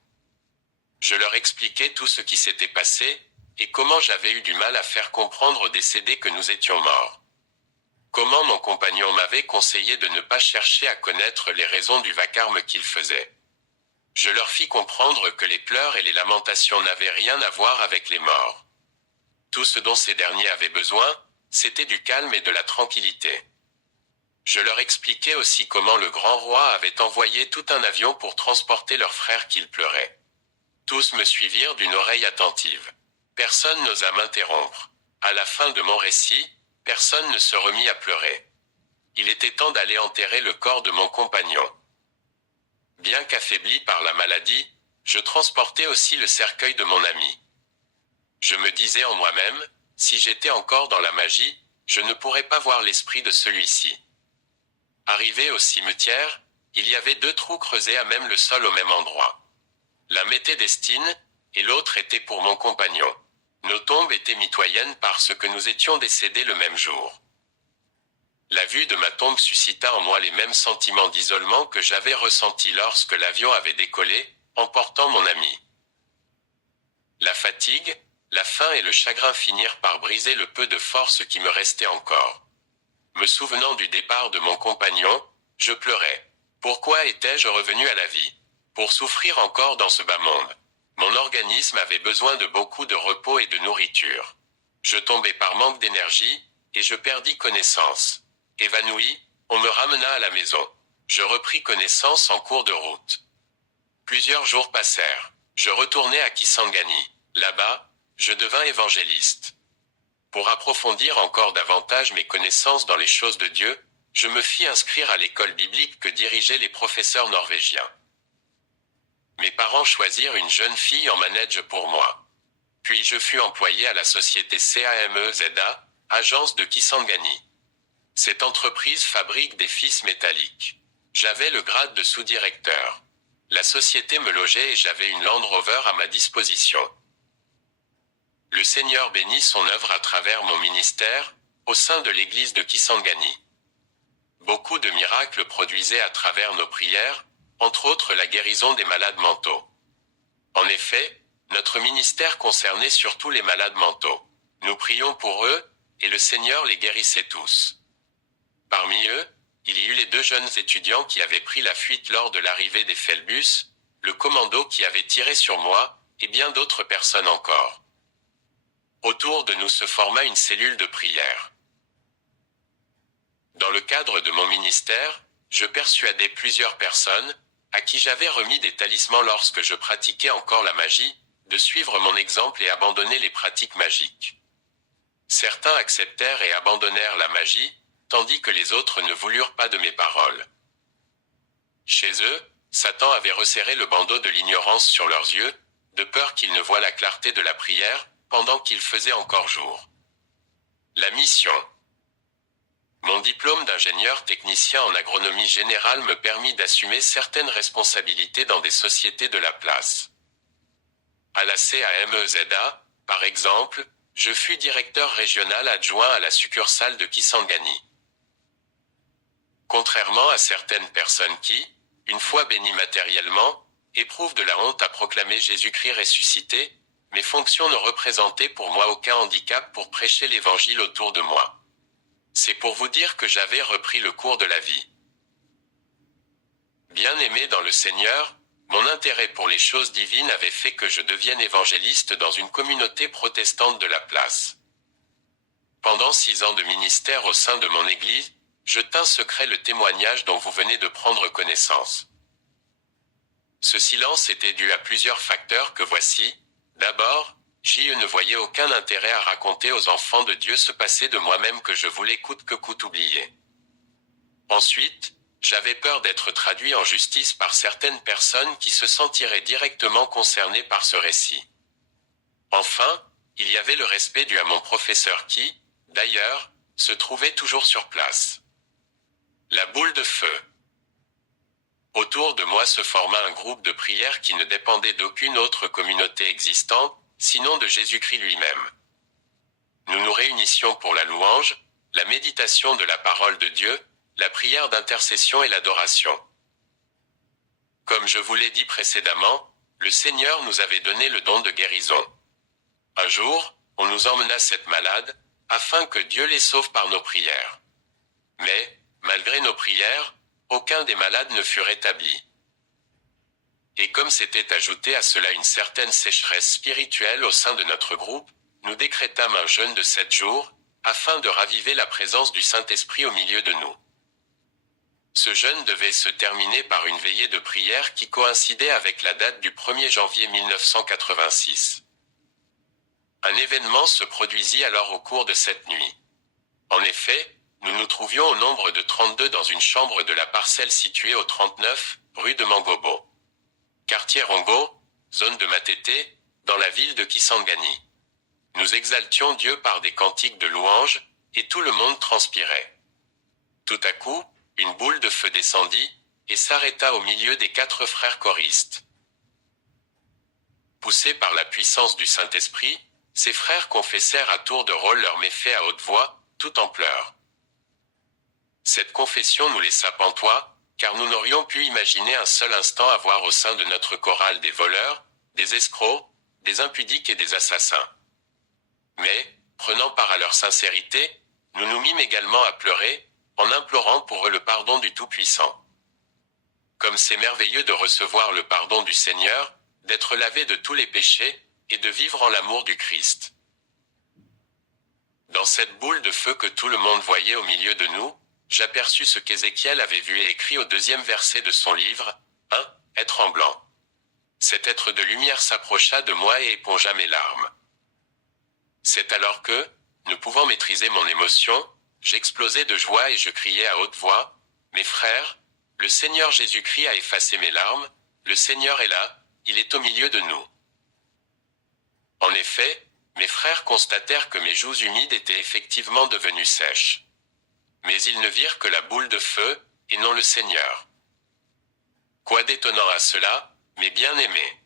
Je leur expliquai tout ce qui s'était passé, et comment j'avais eu du mal à faire comprendre aux décédés que nous étions morts. Comment mon compagnon m'avait conseillé de ne pas chercher à connaître les raisons du vacarme qu'il faisait. Je leur fis comprendre que les pleurs et les lamentations n'avaient rien à voir avec les morts. Tout ce dont ces derniers avaient besoin, c'était du calme et de la tranquillité. Je leur expliquai aussi comment le grand roi avait envoyé tout un avion pour transporter leur frère qu'ils pleuraient. Tous me suivirent d'une oreille attentive. Personne n'osa m'interrompre. À la fin de mon récit, personne ne se remit à pleurer. Il était temps d'aller enterrer le corps de mon compagnon. Bien qu'affaibli par la maladie, je transportais aussi le cercueil de mon ami. Je me disais en moi-même, si j'étais encore dans la magie, je ne pourrais pas voir l'esprit de celui-ci. Arrivé au cimetière, il y avait 2 trous creusés à même le sol au même endroit. L'un m'était destiné, et l'autre était pour mon compagnon. Nos tombes étaient mitoyennes parce que nous étions décédés le même jour. La vue de ma tombe suscita en moi les mêmes sentiments d'isolement que j'avais ressentis lorsque l'avion avait décollé, emportant mon ami. La fatigue, la faim et le chagrin finirent par briser le peu de force qui me restait encore. Me souvenant du départ de mon compagnon, je pleurais. Pourquoi étais-je revenu à la vie? Pour souffrir encore dans ce bas monde. Mon organisme avait besoin de beaucoup de repos et de nourriture. Je tombais par manque d'énergie, et je perdis connaissance. Évanoui, on me ramena à la maison. Je repris connaissance en cours de route. Plusieurs jours passèrent. Je retournai à Kisangani. Là-bas, je devins évangéliste. Pour approfondir encore davantage mes connaissances dans les choses de Dieu, je me fis inscrire à l'école biblique que dirigeaient les professeurs norvégiens. Mes parents choisirent une jeune fille en manège pour moi. Puis je fus employé à la société CAMEZA, agence de Kisangani. Cette entreprise fabrique des fils métalliques. J'avais le grade de sous-directeur. La société me logeait et j'avais une Land Rover à ma disposition. Le Seigneur bénit son œuvre à travers mon ministère, au sein de l'église de Kisangani. Beaucoup de miracles produisaient à travers nos prières, entre autres la guérison des malades mentaux. En effet, notre ministère concernait surtout les malades mentaux. Nous prions pour eux, et le Seigneur les guérissait tous. Parmi eux, il y eut les 2 jeunes étudiants qui avaient pris la fuite lors de l'arrivée des Felbus, le commando qui avait tiré sur moi, et bien d'autres personnes encore. Autour de nous se forma une cellule de prière. Dans le cadre de mon ministère, je persuadai plusieurs personnes, à qui j'avais remis des talismans lorsque je pratiquais encore la magie, de suivre mon exemple et abandonner les pratiques magiques. Certains acceptèrent et abandonnèrent la magie, tandis que les autres ne voulurent pas de mes paroles. Chez eux, Satan avait resserré le bandeau de l'ignorance sur leurs yeux, de peur qu'ils ne voient la clarté de la prière, pendant qu'il faisait encore jour. La mission. Mon diplôme d'ingénieur technicien en agronomie générale me permit d'assumer certaines responsabilités dans des sociétés de la place. À la CAMEZA, par exemple, je fus directeur régional adjoint à la succursale de Kisangani. Contrairement à certaines personnes qui, une fois bénies matériellement, éprouvent de la honte à proclamer Jésus-Christ ressuscité, mes fonctions ne représentaient pour moi aucun handicap pour prêcher l'évangile autour de moi. C'est pour vous dire que j'avais repris le cours de la vie. Bien-aimé dans le Seigneur, mon intérêt pour les choses divines avait fait que je devienne évangéliste dans une communauté protestante de la place. Pendant 6 ans de ministère au sein de mon église, je tins secret le témoignage dont vous venez de prendre connaissance. Ce silence était dû à plusieurs facteurs que voici. D'abord, je ne voyais aucun intérêt à raconter aux enfants de Dieu ce passé de moi-même que je voulais coûte que coûte oublier. Ensuite, j'avais peur d'être traduit en justice par certaines personnes qui se sentiraient directement concernées par ce récit. Enfin, il y avait le respect dû à mon professeur qui, d'ailleurs, se trouvait toujours sur place. La boule de feu. Autour de moi se forma un groupe de prière qui ne dépendait d'aucune autre communauté existante, sinon de Jésus-Christ lui-même. Nous nous réunissions pour la louange, la méditation de la parole de Dieu, la prière d'intercession et l'adoration. Comme je vous l'ai dit précédemment, le Seigneur nous avait donné le don de guérison. Un jour, on nous emmena cette malade, afin que Dieu les sauve par nos prières. Mais, malgré nos prières, aucun des malades ne fut rétabli. Et comme s'était ajouté à cela une certaine sécheresse spirituelle au sein de notre groupe, nous décrétâmes un jeûne de 7 jours, afin de raviver la présence du Saint-Esprit au milieu de nous. Ce jeûne devait se terminer par une veillée de prière qui coïncidait avec la date du 1er janvier 1986. Un événement se produisit alors au cours de cette nuit. En effet, nous nous trouvions au nombre de 32 dans une chambre de la parcelle située au 39, rue de Mangobo. Quartier Rongo, zone de Matete, dans la ville de Kisangani. Nous exaltions Dieu par des cantiques de louange, et tout le monde transpirait. Tout à coup, une boule de feu descendit, et s'arrêta au milieu des 4 frères choristes. Poussés par la puissance du Saint-Esprit, ces frères confessèrent à tour de rôle leurs méfaits à haute voix, tout en pleurs. Cette confession nous laissa pantois, car nous n'aurions pu imaginer un seul instant avoir au sein de notre chorale des voleurs, des escrocs, des impudiques et des assassins. Mais, prenant part à leur sincérité, nous nous mîmes également à pleurer, en implorant pour eux le pardon du Tout-Puissant. Comme c'est merveilleux de recevoir le pardon du Seigneur, d'être lavé de tous les péchés, et de vivre en l'amour du Christ. Dans cette boule de feu que tout le monde voyait au milieu de nous, j'aperçus ce qu'Ézéchiel avait vu et écrit au 2e verset de son livre, 1, être en blanc. Cet être de lumière s'approcha de moi et épongea mes larmes. C'est alors que, ne pouvant maîtriser mon émotion, j'explosai de joie et je criai à haute voix, « Mes frères, le Seigneur Jésus-Christ a effacé mes larmes, le Seigneur est là, il est au milieu de nous. » En effet, mes frères constatèrent que mes joues humides étaient effectivement devenues sèches. Mais ils ne virent que la boule de feu, et non le Seigneur. Quoi d'étonnant à cela, mes bien-aimés?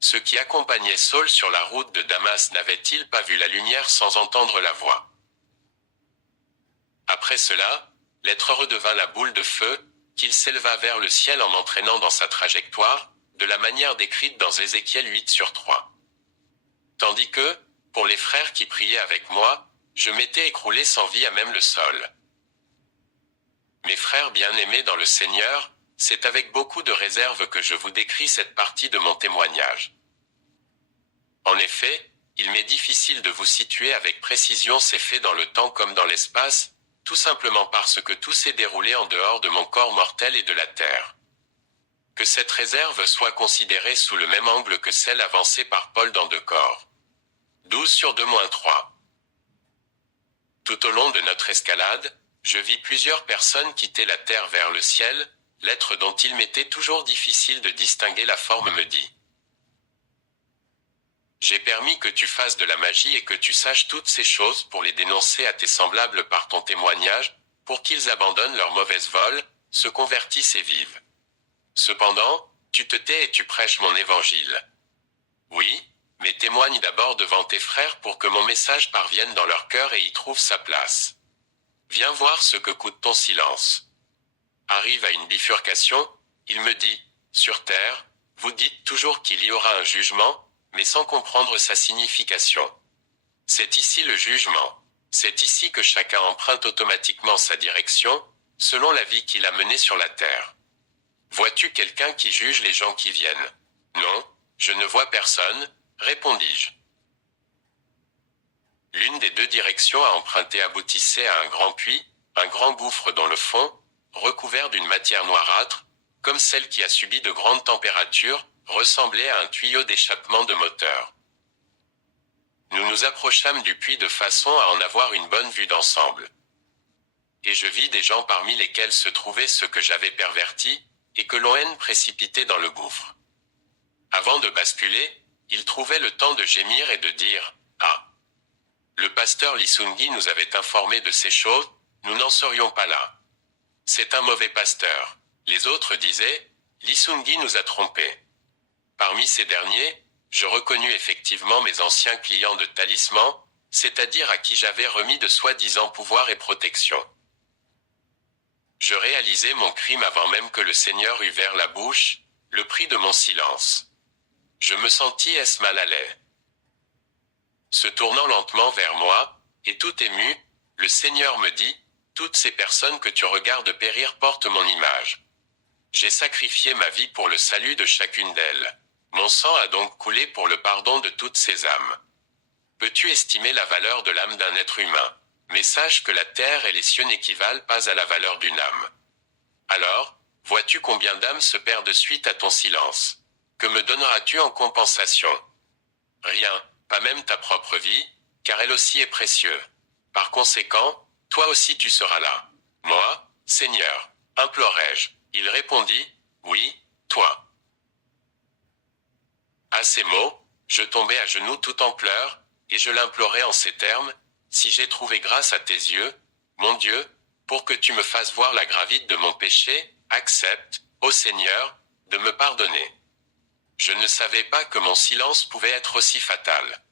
Ceux qui accompagnaient Saul sur la route de Damas n'avaient-ils pas vu la lumière sans entendre la voix? Après cela, l'être redevint la boule de feu, qu'il s'éleva vers le ciel en m'entraînant dans sa trajectoire, de la manière décrite dans Ézéchiel 8/3. Tandis que, pour les frères qui priaient avec moi, je m'étais écroulé sans vie à même le sol. Mes frères bien-aimés dans le Seigneur, c'est avec beaucoup de réserve que je vous décris cette partie de mon témoignage. En effet, il m'est difficile de vous situer avec précision ces faits dans le temps comme dans l'espace, tout simplement parce que tout s'est déroulé en dehors de mon corps mortel et de la terre. Que cette réserve soit considérée sous le même angle que celle avancée par Paul dans 2 Corps. 12/2-3. Tout au long de notre escalade, je vis plusieurs personnes quitter la terre vers le ciel, l'être dont il m'était toujours difficile de distinguer la forme me dit. J'ai permis que tu fasses de la magie et que tu saches toutes ces choses pour les dénoncer à tes semblables par ton témoignage, pour qu'ils abandonnent leur mauvaise vol, se convertissent et vivent. Cependant, tu te tais et tu prêches mon évangile. Oui, mais témoigne d'abord devant tes frères pour que mon message parvienne dans leur cœur et y trouve sa place. Viens voir ce que coûte ton silence. Arrive à une bifurcation, il me dit, sur terre, vous dites toujours qu'il y aura un jugement, mais sans comprendre sa signification. C'est ici le jugement. C'est ici que chacun emprunte automatiquement sa direction, selon la vie qu'il a menée sur la terre. Vois-tu quelqu'un qui juge les gens qui viennent? Non, je ne vois personne, répondis-je. L'une des 2 directions à emprunter aboutissait à un grand puits, un grand gouffre dont le fond, recouvert d'une matière noirâtre, comme celle qui a subi de grandes températures, ressemblait à un tuyau d'échappement de moteur. Nous nous approchâmes du puits de façon à en avoir une bonne vue d'ensemble. Et je vis des gens parmi lesquels se trouvait ceux que j'avais pervertis, et que l'on haine précipité dans le gouffre. Avant de basculer, ils trouvaient le temps de gémir et de dire « Ah !» Le pasteur Lisungi nous avait informé de ces choses, nous n'en serions pas là. C'est un mauvais pasteur. Les autres disaient « Lisungi nous a trompés ». Parmi ces derniers, je reconnus effectivement mes anciens clients de talisman, c'est-à-dire à qui j'avais remis de soi-disant pouvoir et protection. Je réalisai mon crime avant même que le Seigneur eût ouvert la bouche, le prix de mon silence. Je me sentis mal à l'aise. Se tournant lentement vers moi, et tout ému, le Seigneur me dit, « Toutes ces personnes que tu regardes périr portent mon image. J'ai sacrifié ma vie pour le salut de chacune d'elles. Mon sang a donc coulé pour le pardon de toutes ces âmes. Peux-tu estimer la valeur de l'âme d'un être humain ? Mais sache que la terre et les cieux n'équivalent pas à la valeur d'une âme. Alors, vois-tu combien d'âmes se perdent suite à ton silence ? Que me donneras-tu en compensation ? Rien, pas même ta propre vie, car elle aussi est précieuse. Par conséquent, toi aussi tu seras là. Moi, Seigneur, implorai-je. Il répondit, oui, toi. À ces mots, je tombai à genoux tout en pleurs, et je l'implorai en ces termes, si j'ai trouvé grâce à tes yeux, mon Dieu, pour que tu me fasses voir la gravité de mon péché, accepte, ô Seigneur, de me pardonner. Je ne savais pas que mon silence pouvait être aussi fatal.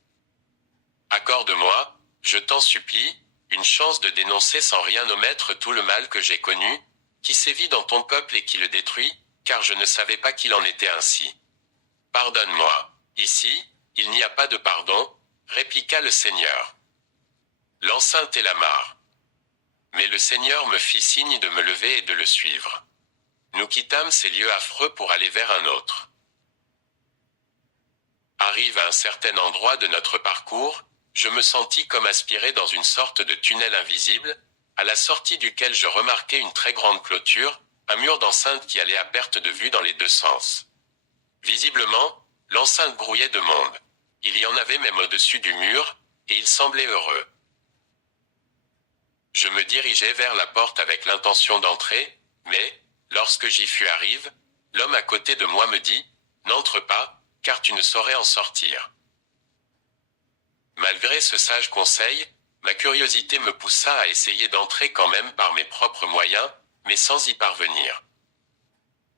Accorde-moi, je t'en supplie, une chance de dénoncer sans rien omettre tout le mal que j'ai connu, qui sévit dans ton peuple et qui le détruit, car je ne savais pas qu'il en était ainsi. Pardonne-moi. Ici, il n'y a pas de pardon, répliqua le Seigneur. L'enceinte est la mare. Mais le Seigneur me fit signe de me lever et de le suivre. Nous quittâmes ces lieux affreux pour aller vers un autre. Arrive à un certain endroit de notre parcours, je me sentis comme aspiré dans une sorte de tunnel invisible, à la sortie duquel je remarquai une très grande clôture, un mur d'enceinte qui allait à perte de vue dans les deux sens. Visiblement, l'enceinte grouillait de monde. Il y en avait même au-dessus du mur, et il semblait heureux. Je me dirigeai vers la porte avec l'intention d'entrer, mais, lorsque j'y fus arrivé, l'homme à côté de moi me dit, « N'entre pas, car tu ne saurais en sortir. » Malgré ce sage conseil, ma curiosité me poussa à essayer d'entrer quand même par mes propres moyens, mais sans y parvenir.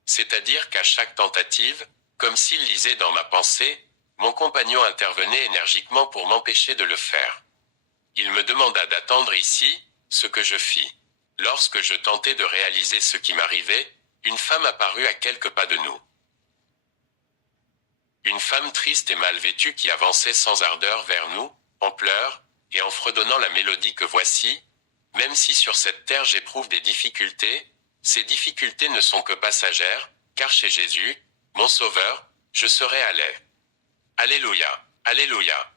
C'est-à-dire qu'à chaque tentative, comme s'il lisait dans ma pensée, mon compagnon intervenait énergiquement pour m'empêcher de le faire. Il me demanda d'attendre ici, ce que je fis. Lorsque je tentais de réaliser ce qui m'arrivait, une femme apparut à quelques pas de nous. Une femme triste et mal vêtue qui avançait sans ardeur vers nous, en pleurs, et en fredonnant la mélodie que voici, « Même si sur cette terre j'éprouve des difficultés, ces difficultés ne sont que passagères, car chez Jésus, mon Sauveur, je serai à l'aise. Alléluia, Alléluia. »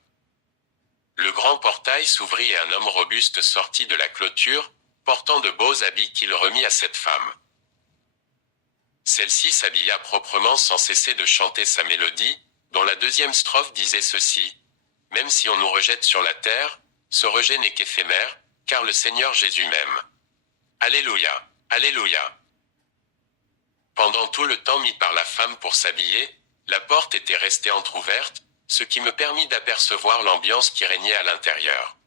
Le grand portail s'ouvrit et un homme robuste sortit de la clôture, portant de beaux habits qu'il remit à cette femme. Celle-ci s'habilla proprement sans cesser de chanter sa mélodie, dont la deuxième strophe disait ceci. « Même si on nous rejette sur la terre, ce rejet n'est qu'éphémère, car le Seigneur Jésus m'aime. Alléluia, Alléluia. » Pendant tout le temps mis par la femme pour s'habiller, la porte était restée entr'ouverte, ce qui me permit d'apercevoir l'ambiance qui régnait à l'intérieur.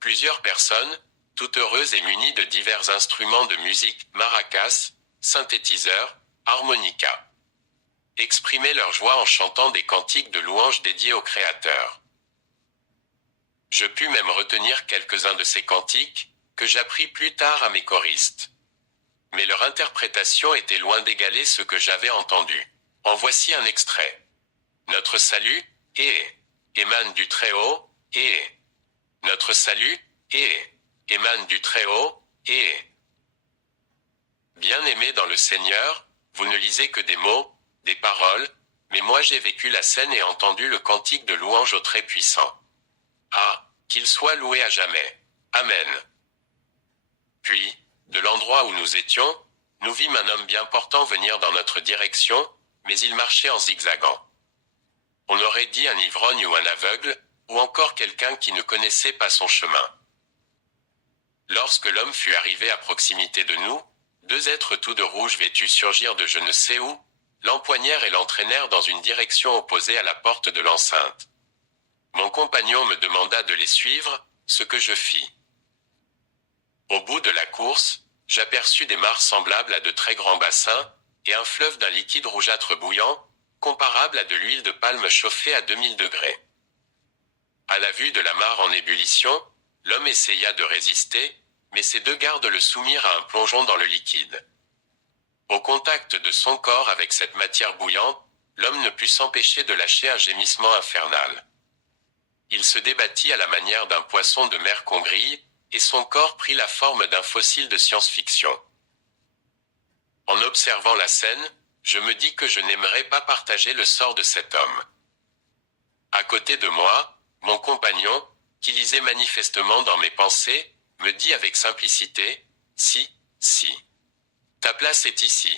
Plusieurs personnes, toutes heureuses et munies de divers instruments de musique, maracas, synthétiseurs, harmonica, exprimaient leur joie en chantant des cantiques de louanges dédiés au Créateur. Je pus même retenir quelques-uns de ces cantiques, que j'appris plus tard à mes choristes. Mais leur interprétation était loin d'égaler ce que j'avais entendu. En voici un extrait. Notre salut, émane du Très-Haut, notre salut, émane du Très-Haut, Bien-aimés dans le Seigneur, vous ne lisez que des mots, des paroles, mais moi j'ai vécu la scène et entendu le cantique de louange au Très-Puissant. Ah, qu'il soit loué à jamais. Amen. Puis, de l'endroit où nous étions, nous vîmes un homme bien portant venir dans notre direction, mais il marchait en zigzagant. On aurait dit un ivrogne ou un aveugle, ou encore quelqu'un qui ne connaissait pas son chemin. Lorsque l'homme fut arrivé à proximité de nous, deux êtres tout de rouge vêtus surgirent de je ne sais où, l'empoignèrent et l'entraînèrent dans une direction opposée à la porte de l'enceinte. Mon compagnon me demanda de les suivre, ce que je fis. Au bout de la course, j'aperçus des mares semblables à de très grands bassins, et un fleuve d'un liquide rougeâtre bouillant, comparable à de l'huile de palme chauffée à 2000 degrés. À la vue de la mare en ébullition, l'homme essaya de résister, mais ses deux gardes le soumirent à un plongeon dans le liquide. Au contact de son corps avec cette matière bouillante, l'homme ne put s'empêcher de lâcher un gémissement infernal. Il se débattit à la manière d'un poisson de mer qu'on grille, et son corps prit la forme d'un fossile de science-fiction. En observant la scène, je me dis que je n'aimerais pas partager le sort de cet homme. À côté de moi, mon compagnon, qui lisait manifestement dans mes pensées, me dit avec simplicité, « Si, si. Ta place est ici. »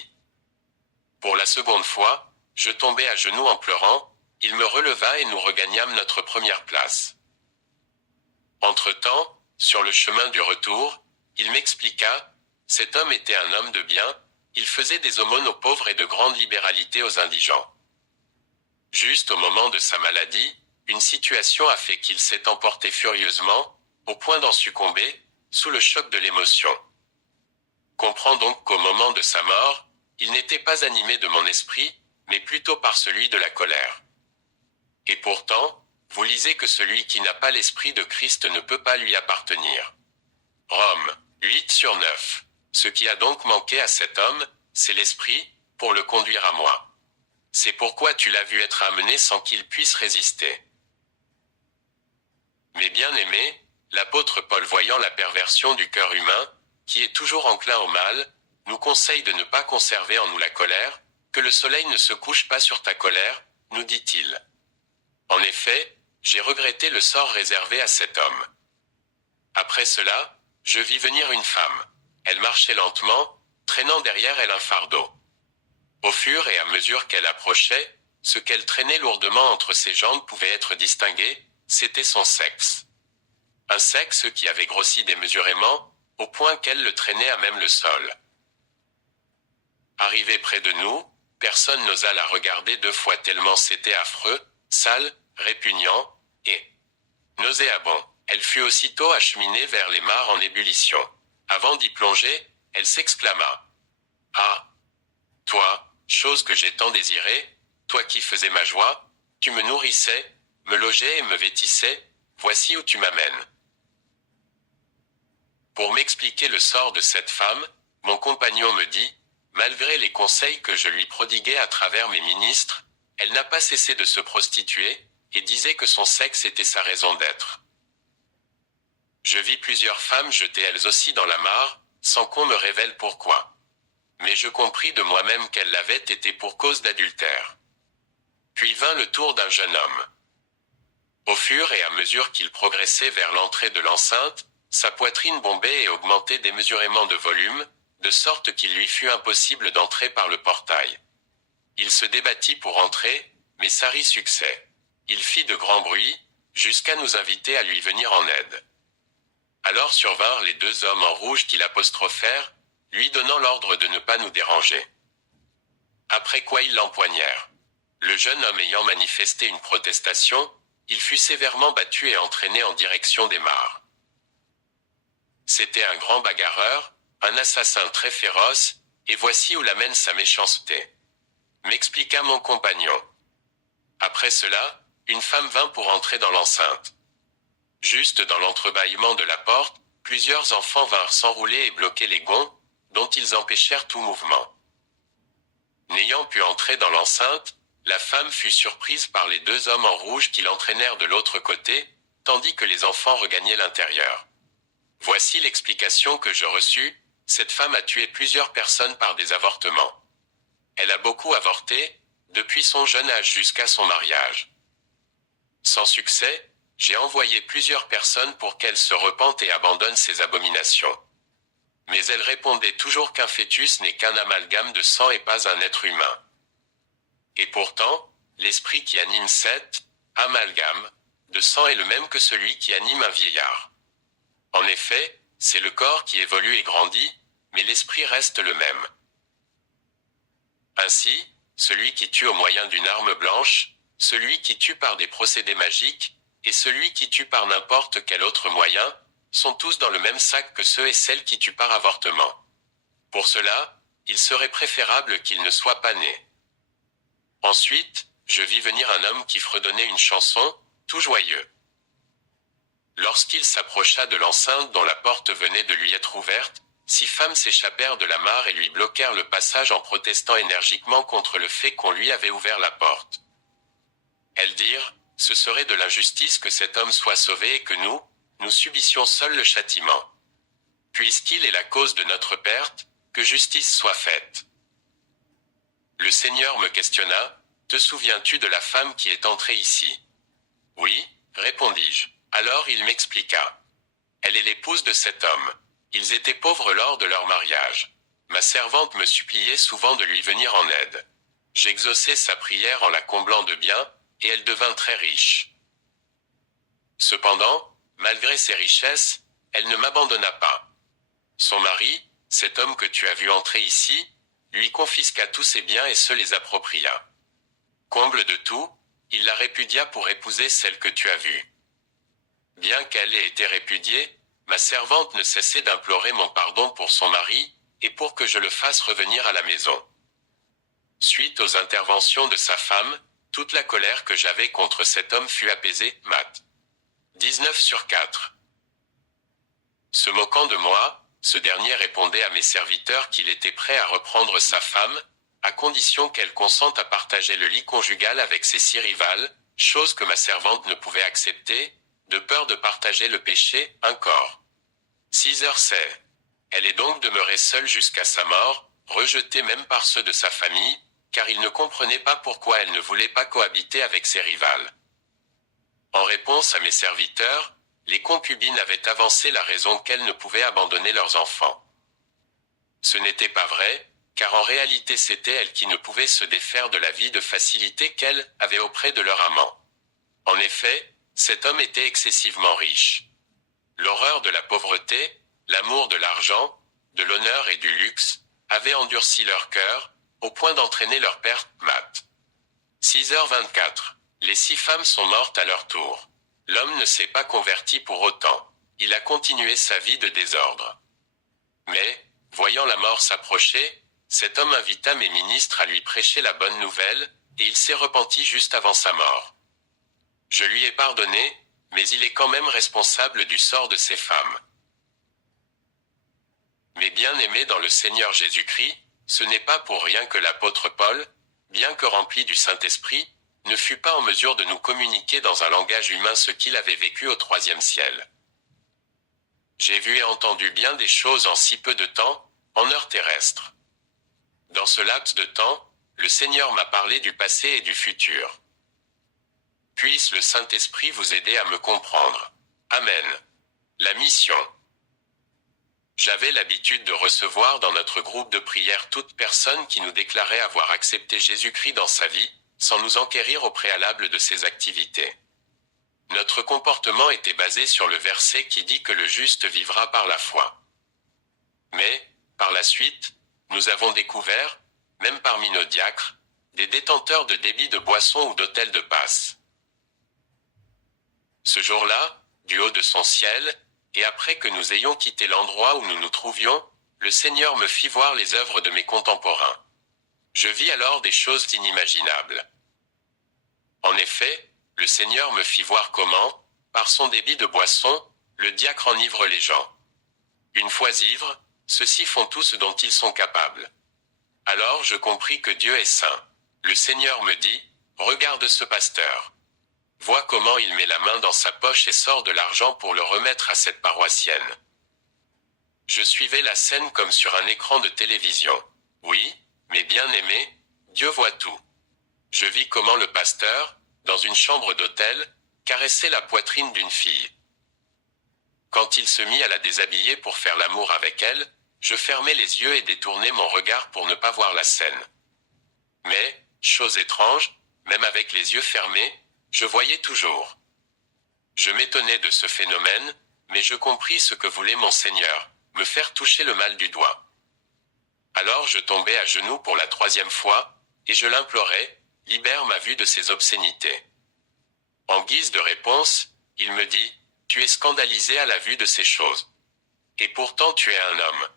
Pour la seconde fois, je tombai à genoux en pleurant, il me releva et nous regagnâmes notre première place. Entre-temps, sur le chemin du retour, il m'expliqua, cet homme était un homme de bien, il faisait des aumônes aux pauvres et de grande libéralité aux indigents. Juste au moment de sa maladie, une situation a fait qu'il s'est emporté furieusement, au point d'en succomber, sous le choc de l'émotion. Comprends donc qu'au moment de sa mort, il n'était pas animé de mon esprit, mais plutôt par celui de la colère. Et pourtant, vous lisez que celui qui n'a pas l'esprit de Christ ne peut pas lui appartenir. Rome, 8/9. Ce qui a donc manqué à cet homme, c'est l'esprit, pour le conduire à moi. C'est pourquoi tu l'as vu être amené sans qu'il puisse résister. Mes bien-aimés, l'apôtre Paul voyant la perversion du cœur humain, qui est toujours enclin au mal, nous conseille de ne pas conserver en nous la colère, que le soleil ne se couche pas sur ta colère, nous dit-il. En effet, j'ai regretté le sort réservé à cet homme. Après cela, je vis venir une femme. Elle marchait lentement, traînant derrière elle un fardeau. Au fur et à mesure qu'elle approchait, ce qu'elle traînait lourdement entre ses jambes pouvait être distingué, c'était son sexe. Un sexe qui avait grossi démesurément, au point qu'elle le traînait à même le sol. Arrivée près de nous, personne n'osa la regarder deux fois tellement c'était affreux, sale, répugnant, et nauséabond. Elle fut aussitôt acheminée vers les mares en ébullition. Avant d'y plonger, elle s'exclama. « Ah! Toi, chose que j'ai tant désirée, toi qui faisais ma joie, tu me nourrissais, me logeais et me vêtissais, voici où tu m'amènes. » Pour m'expliquer le sort de cette femme, mon compagnon me dit, malgré les conseils que je lui prodiguais à travers mes ministres, elle n'a pas cessé de se prostituer, et disait que son sexe était sa raison d'être. Je vis plusieurs femmes jetées elles aussi dans la mare, sans qu'on me révèle pourquoi. Mais je compris de moi-même qu'elles l'avaient été pour cause d'adultère. Puis vint le tour d'un jeune homme. Au fur et à mesure qu'il progressait vers l'entrée de l'enceinte, sa poitrine bombait et augmentait démesurément de volume, de sorte qu'il lui fut impossible d'entrer par le portail. Il se débattit pour entrer, mais Sari succès. Il fit de grands bruits, jusqu'à nous inviter à lui venir en aide. Alors survinrent les deux hommes en rouge qui l'apostrophèrent, lui donnant l'ordre de ne pas nous déranger. Après quoi ils l'empoignèrent. Le jeune homme ayant manifesté une protestation, il fut sévèrement battu et entraîné en direction des mares. C'était un grand bagarreur, un assassin très féroce, et voici où l'amène sa méchanceté. M'expliqua mon compagnon. Après cela, une femme vint pour entrer dans l'enceinte. Juste dans l'entrebâillement de la porte, plusieurs enfants vinrent s'enrouler et bloquer les gonds, dont ils empêchèrent tout mouvement. N'ayant pu entrer dans l'enceinte, la femme fut surprise par les deux hommes en rouge qui l'entraînèrent de l'autre côté, tandis que les enfants regagnaient l'intérieur. Voici l'explication que je reçus, cette femme a tué plusieurs personnes par des avortements. Elle a beaucoup avorté, depuis son jeune âge jusqu'à son mariage. Sans succès, j'ai envoyé plusieurs personnes pour qu'elle se repente et abandonne ces abominations. Mais elle répondait toujours qu'un fœtus n'est qu'un amalgame de sang et pas un être humain. Et pourtant, l'esprit qui anime cet amalgame de sang est le même que celui qui anime un vieillard. En effet, c'est le corps qui évolue et grandit, mais l'esprit reste le même. Ainsi, celui qui tue au moyen d'une arme blanche, celui qui tue par des procédés magiques, et celui qui tue par n'importe quel autre moyen, sont tous dans le même sac que ceux et celles qui tuent par avortement. Pour cela, il serait préférable qu'ils ne soient pas nés. Ensuite, je vis venir un homme qui fredonnait une chanson, tout joyeux. Lorsqu'il s'approcha de l'enceinte dont la porte venait de lui être ouverte, 6 femmes s'échappèrent de la mare et lui bloquèrent le passage en protestant énergiquement contre le fait qu'on lui avait ouvert la porte. Elles dirent, ce serait de l'injustice que cet homme soit sauvé et que nous subissions seuls le châtiment. Puisqu'il est la cause de notre perte, que justice soit faite. Le Seigneur me questionna, te souviens-tu de la femme qui est entrée ici? Oui, répondis-je. Alors il m'expliqua. Elle est l'épouse de cet homme. Ils étaient pauvres lors de leur mariage. Ma servante me suppliait souvent de lui venir en aide. J'exauçai sa prière en la comblant de biens, et elle devint très riche. Cependant, malgré ses richesses, elle ne m'abandonna pas. Son mari, cet homme que tu as vu entrer ici, lui confisqua tous ses biens et se les appropria. Comble de tout, il la répudia pour épouser celle que tu as vue. Bien qu'elle ait été répudiée, ma servante ne cessait d'implorer mon pardon pour son mari, et pour que je le fasse revenir à la maison. Suite aux interventions de sa femme, toute la colère que j'avais contre cet homme fut apaisée, Matt. 19/4. Se moquant de moi, ce dernier répondait à mes serviteurs qu'il était prêt à reprendre sa femme, à condition qu'elle consente à partager le lit conjugal avec ses 6 rivales, chose que ma servante ne pouvait accepter, de peur de partager le péché, un corps. 6h. Elle est donc demeurée seule jusqu'à sa mort, rejetée même par ceux de sa famille, car ils ne comprenaient pas pourquoi elle ne voulait pas cohabiter avec ses rivales. En réponse à mes serviteurs, les concubines avaient avancé la raison qu'elles ne pouvaient abandonner leurs enfants. Ce n'était pas vrai, car en réalité c'était elles qui ne pouvaient se défaire de la vie de facilité qu'elles avaient auprès de leur amant. En effet, cet homme était excessivement riche. L'horreur de la pauvreté, l'amour de l'argent, de l'honneur et du luxe, avaient endurci leur cœur, au point d'entraîner leur perte, Matt. 6h24. Les 6 femmes sont mortes à leur tour. L'homme ne s'est pas converti pour autant. Il a continué sa vie de désordre. Mais, voyant la mort s'approcher, cet homme invita mes ministres à lui prêcher la bonne nouvelle, et il s'est repenti juste avant sa mort. Je lui ai pardonné, mais il est quand même responsable du sort de ces femmes. Mes bien-aimés dans le Seigneur Jésus-Christ, ce n'est pas pour rien que l'apôtre Paul, bien que rempli du Saint-Esprit, ne fut pas en mesure de nous communiquer dans un langage humain ce qu'il avait vécu au 3e ciel. J'ai vu et entendu bien des choses en si peu de temps, en heures terrestres. Dans ce laps de temps, le Seigneur m'a parlé du passé et du futur. Puisse le Saint-Esprit vous aider à me comprendre. Amen. La mission. J'avais l'habitude de recevoir dans notre groupe de prière toute personne qui nous déclarait avoir accepté Jésus-Christ dans sa vie, sans nous enquérir au préalable de ses activités. Notre comportement était basé sur le verset qui dit que le juste vivra par la foi. Mais, par la suite, nous avons découvert, même parmi nos diacres, des détenteurs de débits de boissons ou d'hôtels de passe. Ce jour-là, du haut de son ciel, et après que nous ayons quitté l'endroit où nous nous trouvions, le Seigneur me fit voir les œuvres de mes contemporains. Je vis alors des choses inimaginables. En effet, le Seigneur me fit voir comment, par son débit de boisson, le diacre enivre les gens. Une fois ivres, ceux-ci font tout ce dont ils sont capables. Alors je compris que Dieu est saint. Le Seigneur me dit, regarde ce pasteur. Vois comment il met la main dans sa poche et sort de l'argent pour le remettre à cette paroissienne. Je suivais la scène comme sur un écran de télévision. Oui, mes bien-aimés, Dieu voit tout. Je vis comment le pasteur, dans une chambre d'hôtel, caressait la poitrine d'une fille. Quand il se mit à la déshabiller pour faire l'amour avec elle, je fermai les yeux et détournai mon regard pour ne pas voir la scène. Mais, chose étrange, même avec les yeux fermés, je voyais toujours. Je m'étonnais de ce phénomène, mais je compris ce que voulait mon Seigneur, me faire toucher le mal du doigt. Alors je tombai à genoux pour la 3e fois, et je l'implorai, libère ma vue de ces obscénités. En guise de réponse, il me dit, tu es scandalisé à la vue de ces choses. Et pourtant tu es un homme.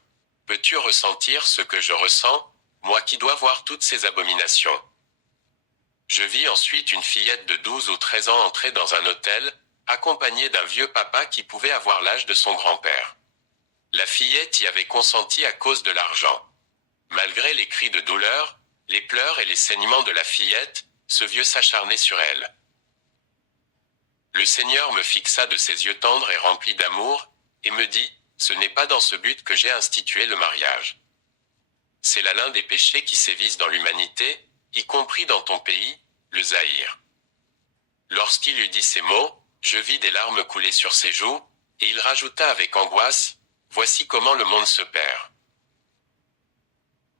Peux-tu ressentir ce que je ressens, moi qui dois voir toutes ces abominations? Je vis ensuite une fillette de 12 ou 13 ans entrer dans un hôtel, accompagnée d'un vieux papa qui pouvait avoir l'âge de son grand-père. La fillette y avait consenti à cause de l'argent. Malgré les cris de douleur, les pleurs et les saignements de la fillette, ce vieux s'acharnait sur elle. Le Seigneur me fixa de ses yeux tendres et remplis d'amour, et me dit, ce n'est pas dans ce but que j'ai institué le mariage. C'est là l'un des péchés qui sévissent dans l'humanité, y compris dans ton pays, le Zaïre. Lorsqu'il eut dit ces mots, je vis des larmes couler sur ses joues, et il rajouta avec angoisse, voici comment le monde se perd.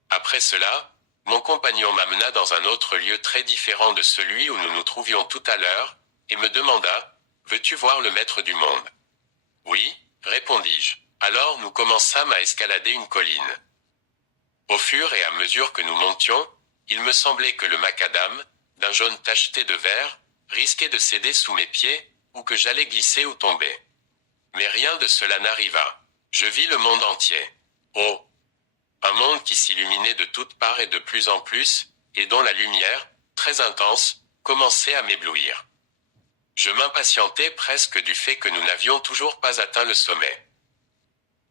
Après cela, mon compagnon m'amena dans un autre lieu très différent de celui où nous nous trouvions tout à l'heure, et me demanda, veux-tu voir le maître du monde? Oui, répondis-je. Alors nous commençâmes à escalader une colline. Au fur et à mesure que nous montions, il me semblait que le macadam, d'un jaune tacheté de vert, risquait de céder sous mes pieds, ou que j'allais glisser ou tomber. Mais rien de cela n'arriva. Je vis le monde entier. Oh! Un monde qui s'illuminait de toutes parts et de plus en plus, et dont la lumière, très intense, commençait à m'éblouir. Je m'impatientais presque du fait que nous n'avions toujours pas atteint le sommet.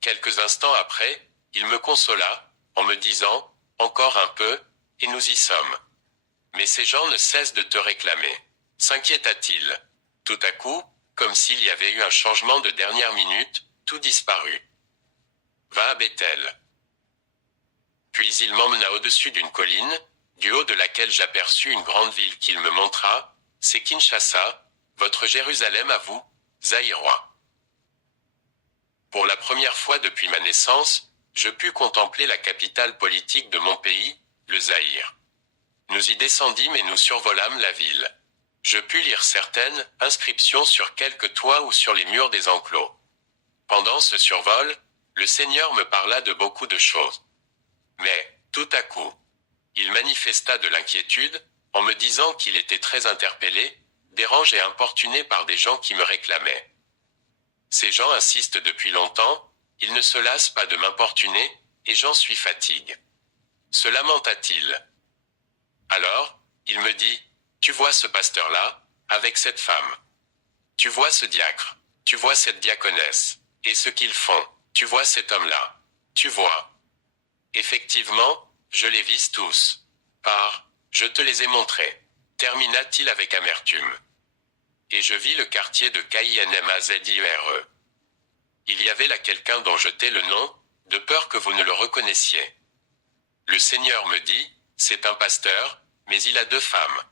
Quelques instants après, il me consola, en me disant, encore un peu, et nous y sommes. Mais ces gens ne cessent de te réclamer. S'inquiéta-t-il. Tout à coup, comme s'il y avait eu un changement de dernière minute, tout disparut. Va à Bethel. Puis il m'emmena au-dessus d'une colline, du haut de laquelle j'aperçus une grande ville qu'il me montra, c'est Kinshasa, votre Jérusalem à vous, Zaïrois. Pour la première fois depuis ma naissance, je pus contempler la capitale politique de mon pays, le Zaïre. Nous y descendîmes et nous survolâmes la ville. Je pus lire certaines inscriptions sur quelques toits ou sur les murs des enclos. Pendant ce survol, le Seigneur me parla de beaucoup de choses. Mais, tout à coup, il manifesta de l'inquiétude, en me disant qu'il était très interpellé, dérangé et importuné par des gens qui me réclamaient. Ces gens insistent depuis longtemps, ils ne se lassent pas de m'importuner, et j'en suis fatigué. Se lamenta-t-il. Alors, il me dit, tu vois ce pasteur-là, avec cette femme. Tu vois ce diacre, tu vois cette diaconesse, et ce qu'ils font, tu vois cet homme-là. Tu vois. Effectivement, je les vise tous. Je te les ai montrés, termina-t-il avec amertume. Et je vis le quartier de Kinmazire. Il y avait là quelqu'un dont je tais le nom, de peur que vous ne le reconnaissiez. Le Seigneur me dit, c'est un pasteur, mais il a 2 femmes.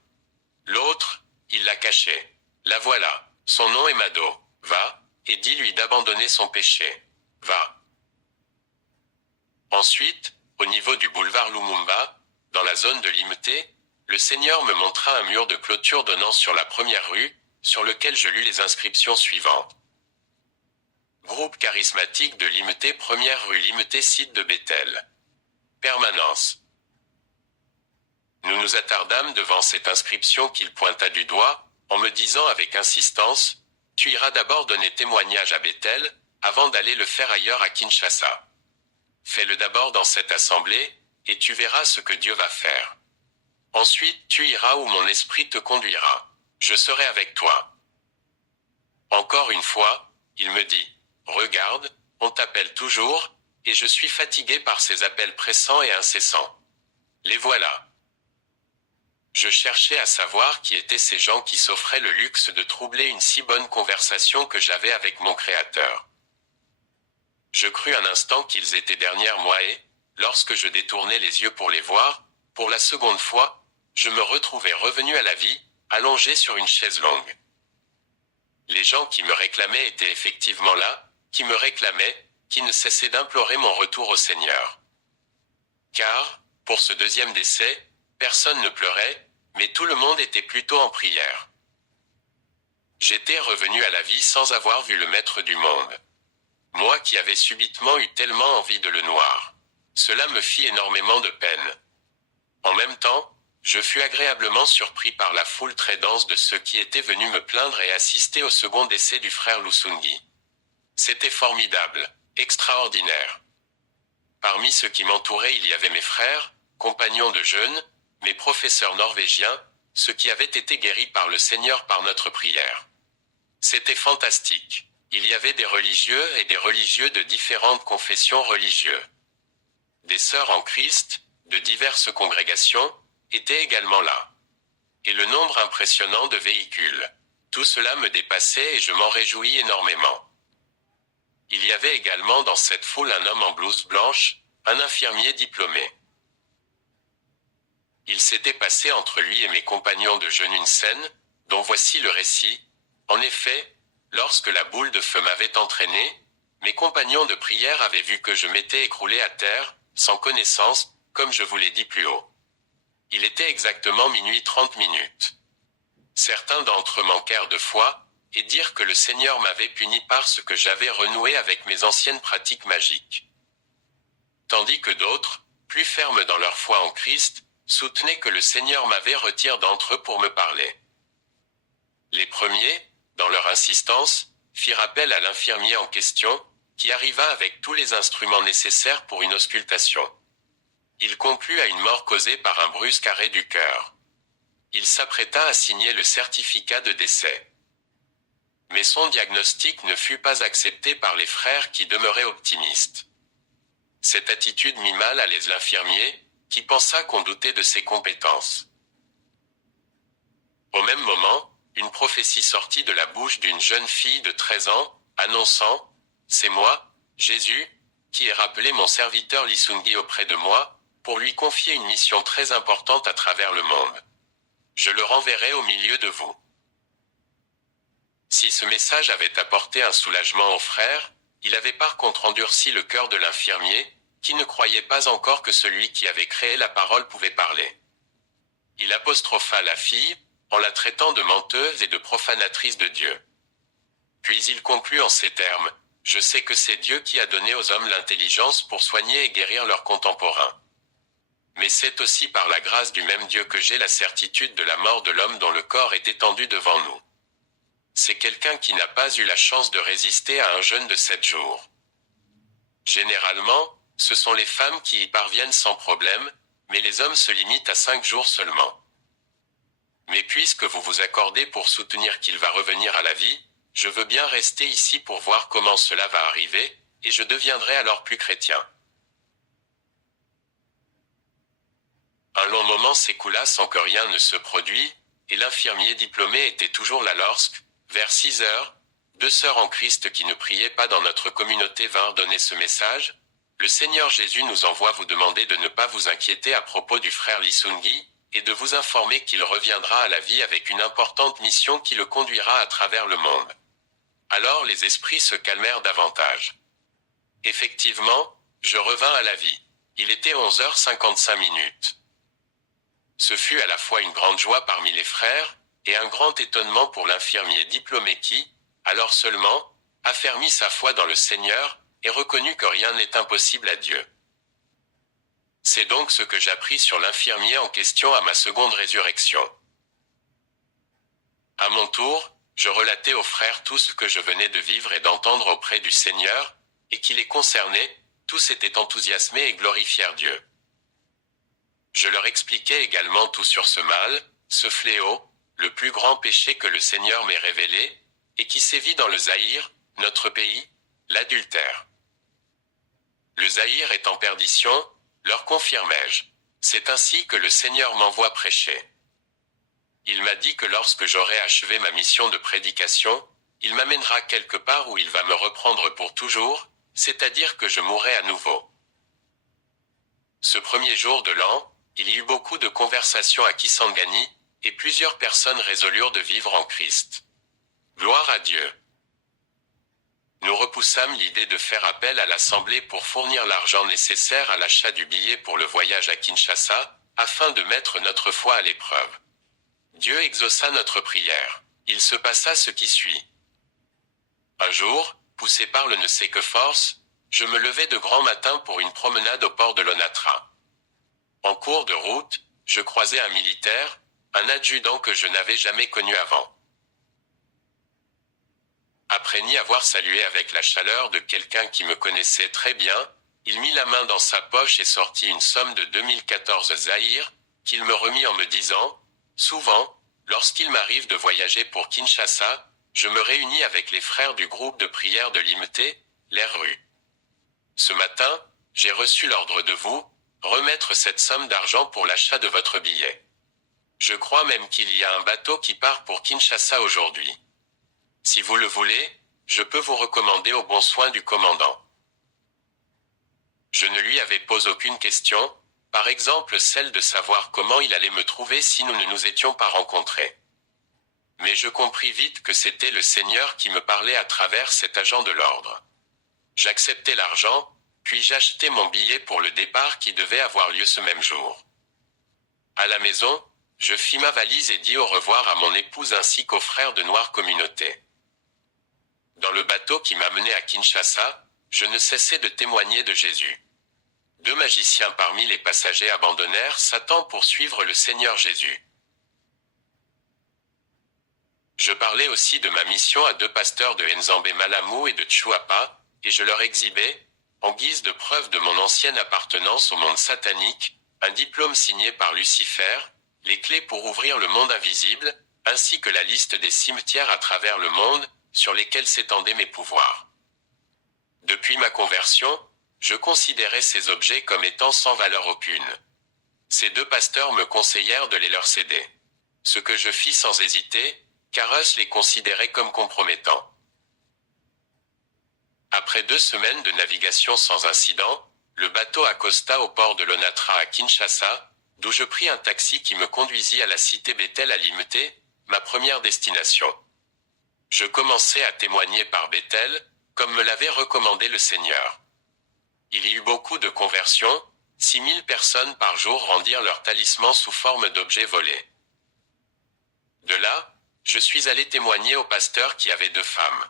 L'autre, il l'a caché. La voilà, son nom est Mado. Va, et dis-lui d'abandonner son péché. Va. Ensuite, au niveau du boulevard Lumumba, dans la zone de Limté, le Seigneur me montra un mur de clôture donnant sur la première rue, sur lequel je lus les inscriptions suivantes. Groupe charismatique de Limté, première rue Limté, site de Bethel. Permanence. Nous nous attardâmes devant cette inscription qu'il pointa du doigt, en me disant avec insistance, « Tu iras d'abord donner témoignage à Bethel, avant d'aller le faire ailleurs à Kinshasa. Fais-le d'abord dans cette assemblée, et tu verras ce que Dieu va faire. Ensuite tu iras où mon esprit te conduira. Je serai avec toi. » Encore une fois, il me dit, « Regarde, on t'appelle toujours, et je suis fatigué par ces appels pressants et incessants. Les voilà. » Je cherchais à savoir qui étaient ces gens qui s'offraient le luxe de troubler une si bonne conversation que j'avais avec mon Créateur. Je crus un instant qu'ils étaient derrière moi et, lorsque je détournai les yeux pour les voir, pour la seconde fois, je me retrouvai revenu à la vie, allongé sur une chaise longue. Les gens qui me réclamaient étaient effectivement là, qui me réclamaient, qui ne cessaient d'implorer mon retour au Seigneur. Car, pour ce 2e décès, personne ne pleurait, mais tout le monde était plutôt en prière. J'étais revenu à la vie sans avoir vu le maître du monde. Moi qui avais subitement eu tellement envie de le noir. Cela me fit énormément de peine. En même temps, je fus agréablement surpris par la foule très dense de ceux qui étaient venus me plaindre et assister au second décès du frère Lusungi. C'était formidable, extraordinaire. Parmi ceux qui m'entouraient, il y avait mes frères, compagnons de jeûne, mes professeurs norvégiens, ceux qui avaient été guéris par le Seigneur par notre prière. C'était fantastique. Il y avait des religieux et des religieux de différentes confessions religieuses. Des sœurs en Christ, de diverses congrégations, étaient également là. Et le nombre impressionnant de véhicules. Tout cela me dépassait et je m'en réjouis énormément. Il y avait également dans cette foule un homme en blouse blanche, un infirmier diplômé. Il s'était passé entre lui et mes compagnons de jeûne une scène, dont voici le récit. En effet, lorsque la boule de feu m'avait entraîné, mes compagnons de prière avaient vu que je m'étais écroulé à terre, sans connaissance, comme je vous l'ai dit plus haut. Il était exactement minuit 30 minutes. Certains d'entre eux manquèrent de foi, et dirent que le Seigneur m'avait puni parce que j'avais renoué avec mes anciennes pratiques magiques. Tandis que d'autres, plus fermes dans leur foi en Christ, soutenaient que le Seigneur m'avait retiré d'entre eux pour me parler. Les premiers, dans leur insistance, firent appel à l'infirmier en question, qui arriva avec tous les instruments nécessaires pour une auscultation. Il conclut à une mort causée par un brusque arrêt du cœur. Il s'apprêta à signer le certificat de décès. Mais son diagnostic ne fut pas accepté par les frères qui demeuraient optimistes. Cette attitude mit mal à l'aise l'infirmier, qui pensa qu'on doutait de ses compétences. Au même moment, une prophétie sortit de la bouche d'une jeune fille de 13 ans, annonçant « C'est moi, Jésus, qui ai rappelé mon serviteur Lisungi auprès de moi, pour lui confier une mission très importante à travers le monde. Je le renverrai au milieu de vous. » Si ce message avait apporté un soulagement aux frères, il avait par contre endurci le cœur de l'infirmier, qui ne croyait pas encore que celui qui avait créé la parole pouvait parler. Il apostropha la fille, en la traitant de menteuse et de profanatrice de Dieu. Puis il conclut en ces termes, « Je sais que c'est Dieu qui a donné aux hommes l'intelligence pour soigner et guérir leurs contemporains. Mais c'est aussi par la grâce du même Dieu que j'ai la certitude de la mort de l'homme dont le corps est étendu devant nous. C'est quelqu'un qui n'a pas eu la chance de résister à un jeûne de 7 jours. Généralement, ce sont les femmes qui y parviennent sans problème, mais les hommes se limitent à 5 jours seulement. Mais puisque vous vous accordez pour soutenir qu'il va revenir à la vie, je veux bien rester ici pour voir comment cela va arriver, et je deviendrai alors plus chrétien. » Un long moment s'écoula sans que rien ne se produit, et l'infirmier diplômé était toujours là lorsque, vers 6 heures, 2 sœurs en Christ qui ne priaient pas dans notre communauté vinrent donner ce message. Le Seigneur Jésus nous envoie vous demander de ne pas vous inquiéter à propos du frère Lisungi, et de vous informer qu'il reviendra à la vie avec une importante mission qui le conduira à travers le monde. Alors les esprits se calmèrent davantage. Effectivement, je revins à la vie. Il était 11h55. Ce fut à la fois une grande joie parmi les frères, et un grand étonnement pour l'infirmier diplômé qui, alors seulement, affermit sa foi dans le Seigneur, et reconnut que rien n'est impossible à Dieu. C'est donc ce que j'appris sur l'infirmier en question à ma seconde résurrection. À mon tour, je relatai aux frères tout ce que je venais de vivre et d'entendre auprès du Seigneur, et qui les concernait, tous étaient enthousiasmés et glorifièrent Dieu. Je leur expliquai également tout sur ce mal, ce fléau, le plus grand péché que le Seigneur m'ait révélé, et qui sévit dans le Zaïre, notre pays, l'adultère. Le Zaïre est en perdition, leur confirmai-je. C'est ainsi que le Seigneur m'envoie prêcher. Il m'a dit que lorsque j'aurai achevé ma mission de prédication, il m'amènera quelque part où il va me reprendre pour toujours, c'est-à-dire que je mourrai à nouveau. Ce premier jour de l'an, il y eut beaucoup de conversations à Kisangani, et plusieurs personnes résolurent de vivre en Christ. Gloire à Dieu. Nous repoussâmes l'idée de faire appel à l'Assemblée pour fournir l'argent nécessaire à l'achat du billet pour le voyage à Kinshasa, afin de mettre notre foi à l'épreuve. Dieu exauça notre prière. Il se passa ce qui suit. Un jour, poussé par le ne sais que force, je me levai de grand matin pour une promenade au port de l'Onatra. En cours de route, je croisai un militaire, un adjudant que je n'avais jamais connu avant. Après n'y avoir salué avec la chaleur de quelqu'un qui me connaissait très bien, il mit la main dans sa poche et sortit une somme de 2014 zaïrs, qu'il me remit en me disant, « Souvent, lorsqu'il m'arrive de voyager pour Kinshasa, je me réunis avec les frères du groupe de prière de l'IMT, les RU. Ce matin, j'ai reçu l'ordre de vous, remettre cette somme d'argent pour l'achat de votre billet. Je crois même qu'il y a un bateau qui part pour Kinshasa aujourd'hui. Si vous le voulez, je peux vous recommander au bon soin du commandant. » Je ne lui avais posé aucune question, par exemple celle de savoir comment il allait me trouver si nous ne nous étions pas rencontrés. Mais je compris vite que c'était le Seigneur qui me parlait à travers cet agent de l'ordre. J'acceptai l'argent, puis j'achetai mon billet pour le départ qui devait avoir lieu ce même jour. À la maison, je fis ma valise et dis au revoir à mon épouse ainsi qu'aux frères de Noire Communauté. Dans le bateau qui m'amenait à Kinshasa, je ne cessais de témoigner de Jésus. 2 magiciens parmi les passagers abandonnèrent Satan pour suivre le Seigneur Jésus. Je parlais aussi de ma mission à 2 pasteurs de Nzambe Malamu et de Tchouapa, et je leur exhibais, en guise de preuve de mon ancienne appartenance au monde satanique, un diplôme signé par Lucifer, les clés pour ouvrir le monde invisible, ainsi que la liste des cimetières à travers le monde, sur lesquels s'étendaient mes pouvoirs. Depuis ma conversion, je considérais ces objets comme étant sans valeur aucune. Ces 2 pasteurs me conseillèrent de les leur céder. Ce que je fis sans hésiter, car eux les considéraient comme compromettants. Après 2 semaines de navigation sans incident, le bateau accosta au port de l'Onatra à Kinshasa, d'où je pris un taxi qui me conduisit à la cité Bethel à Limté, ma première destination. Je commençai à témoigner par Bethel, comme me l'avait recommandé le Seigneur. Il y eut beaucoup de conversions, 6000 personnes par jour rendirent leur talisman sous forme d'objets volés. De là, je suis allé témoigner au pasteur qui avait 2 femmes.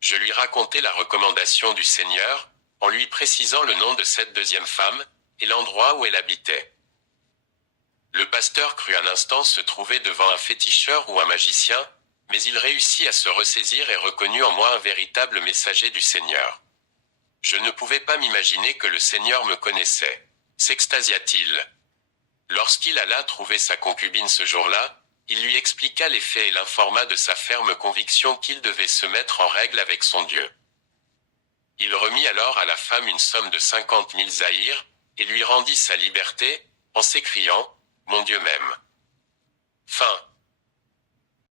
Je lui racontai la recommandation du Seigneur, en lui précisant le nom de cette 2e femme, et l'endroit où elle habitait. Le pasteur crut un instant se trouver devant un féticheur ou un magicien, mais il réussit à se ressaisir et reconnut en moi un véritable messager du Seigneur. Je ne pouvais pas m'imaginer que le Seigneur me connaissait, s'extasia-t-il. Lorsqu'il alla trouver sa concubine ce jour-là, il lui expliqua les faits et l'informa de sa ferme conviction qu'il devait se mettre en règle avec son Dieu. Il remit alors à la femme une somme de 50 000 zaïrs, et lui rendit sa liberté, en s'écriant, « Mon Dieu m'aime. » Fin.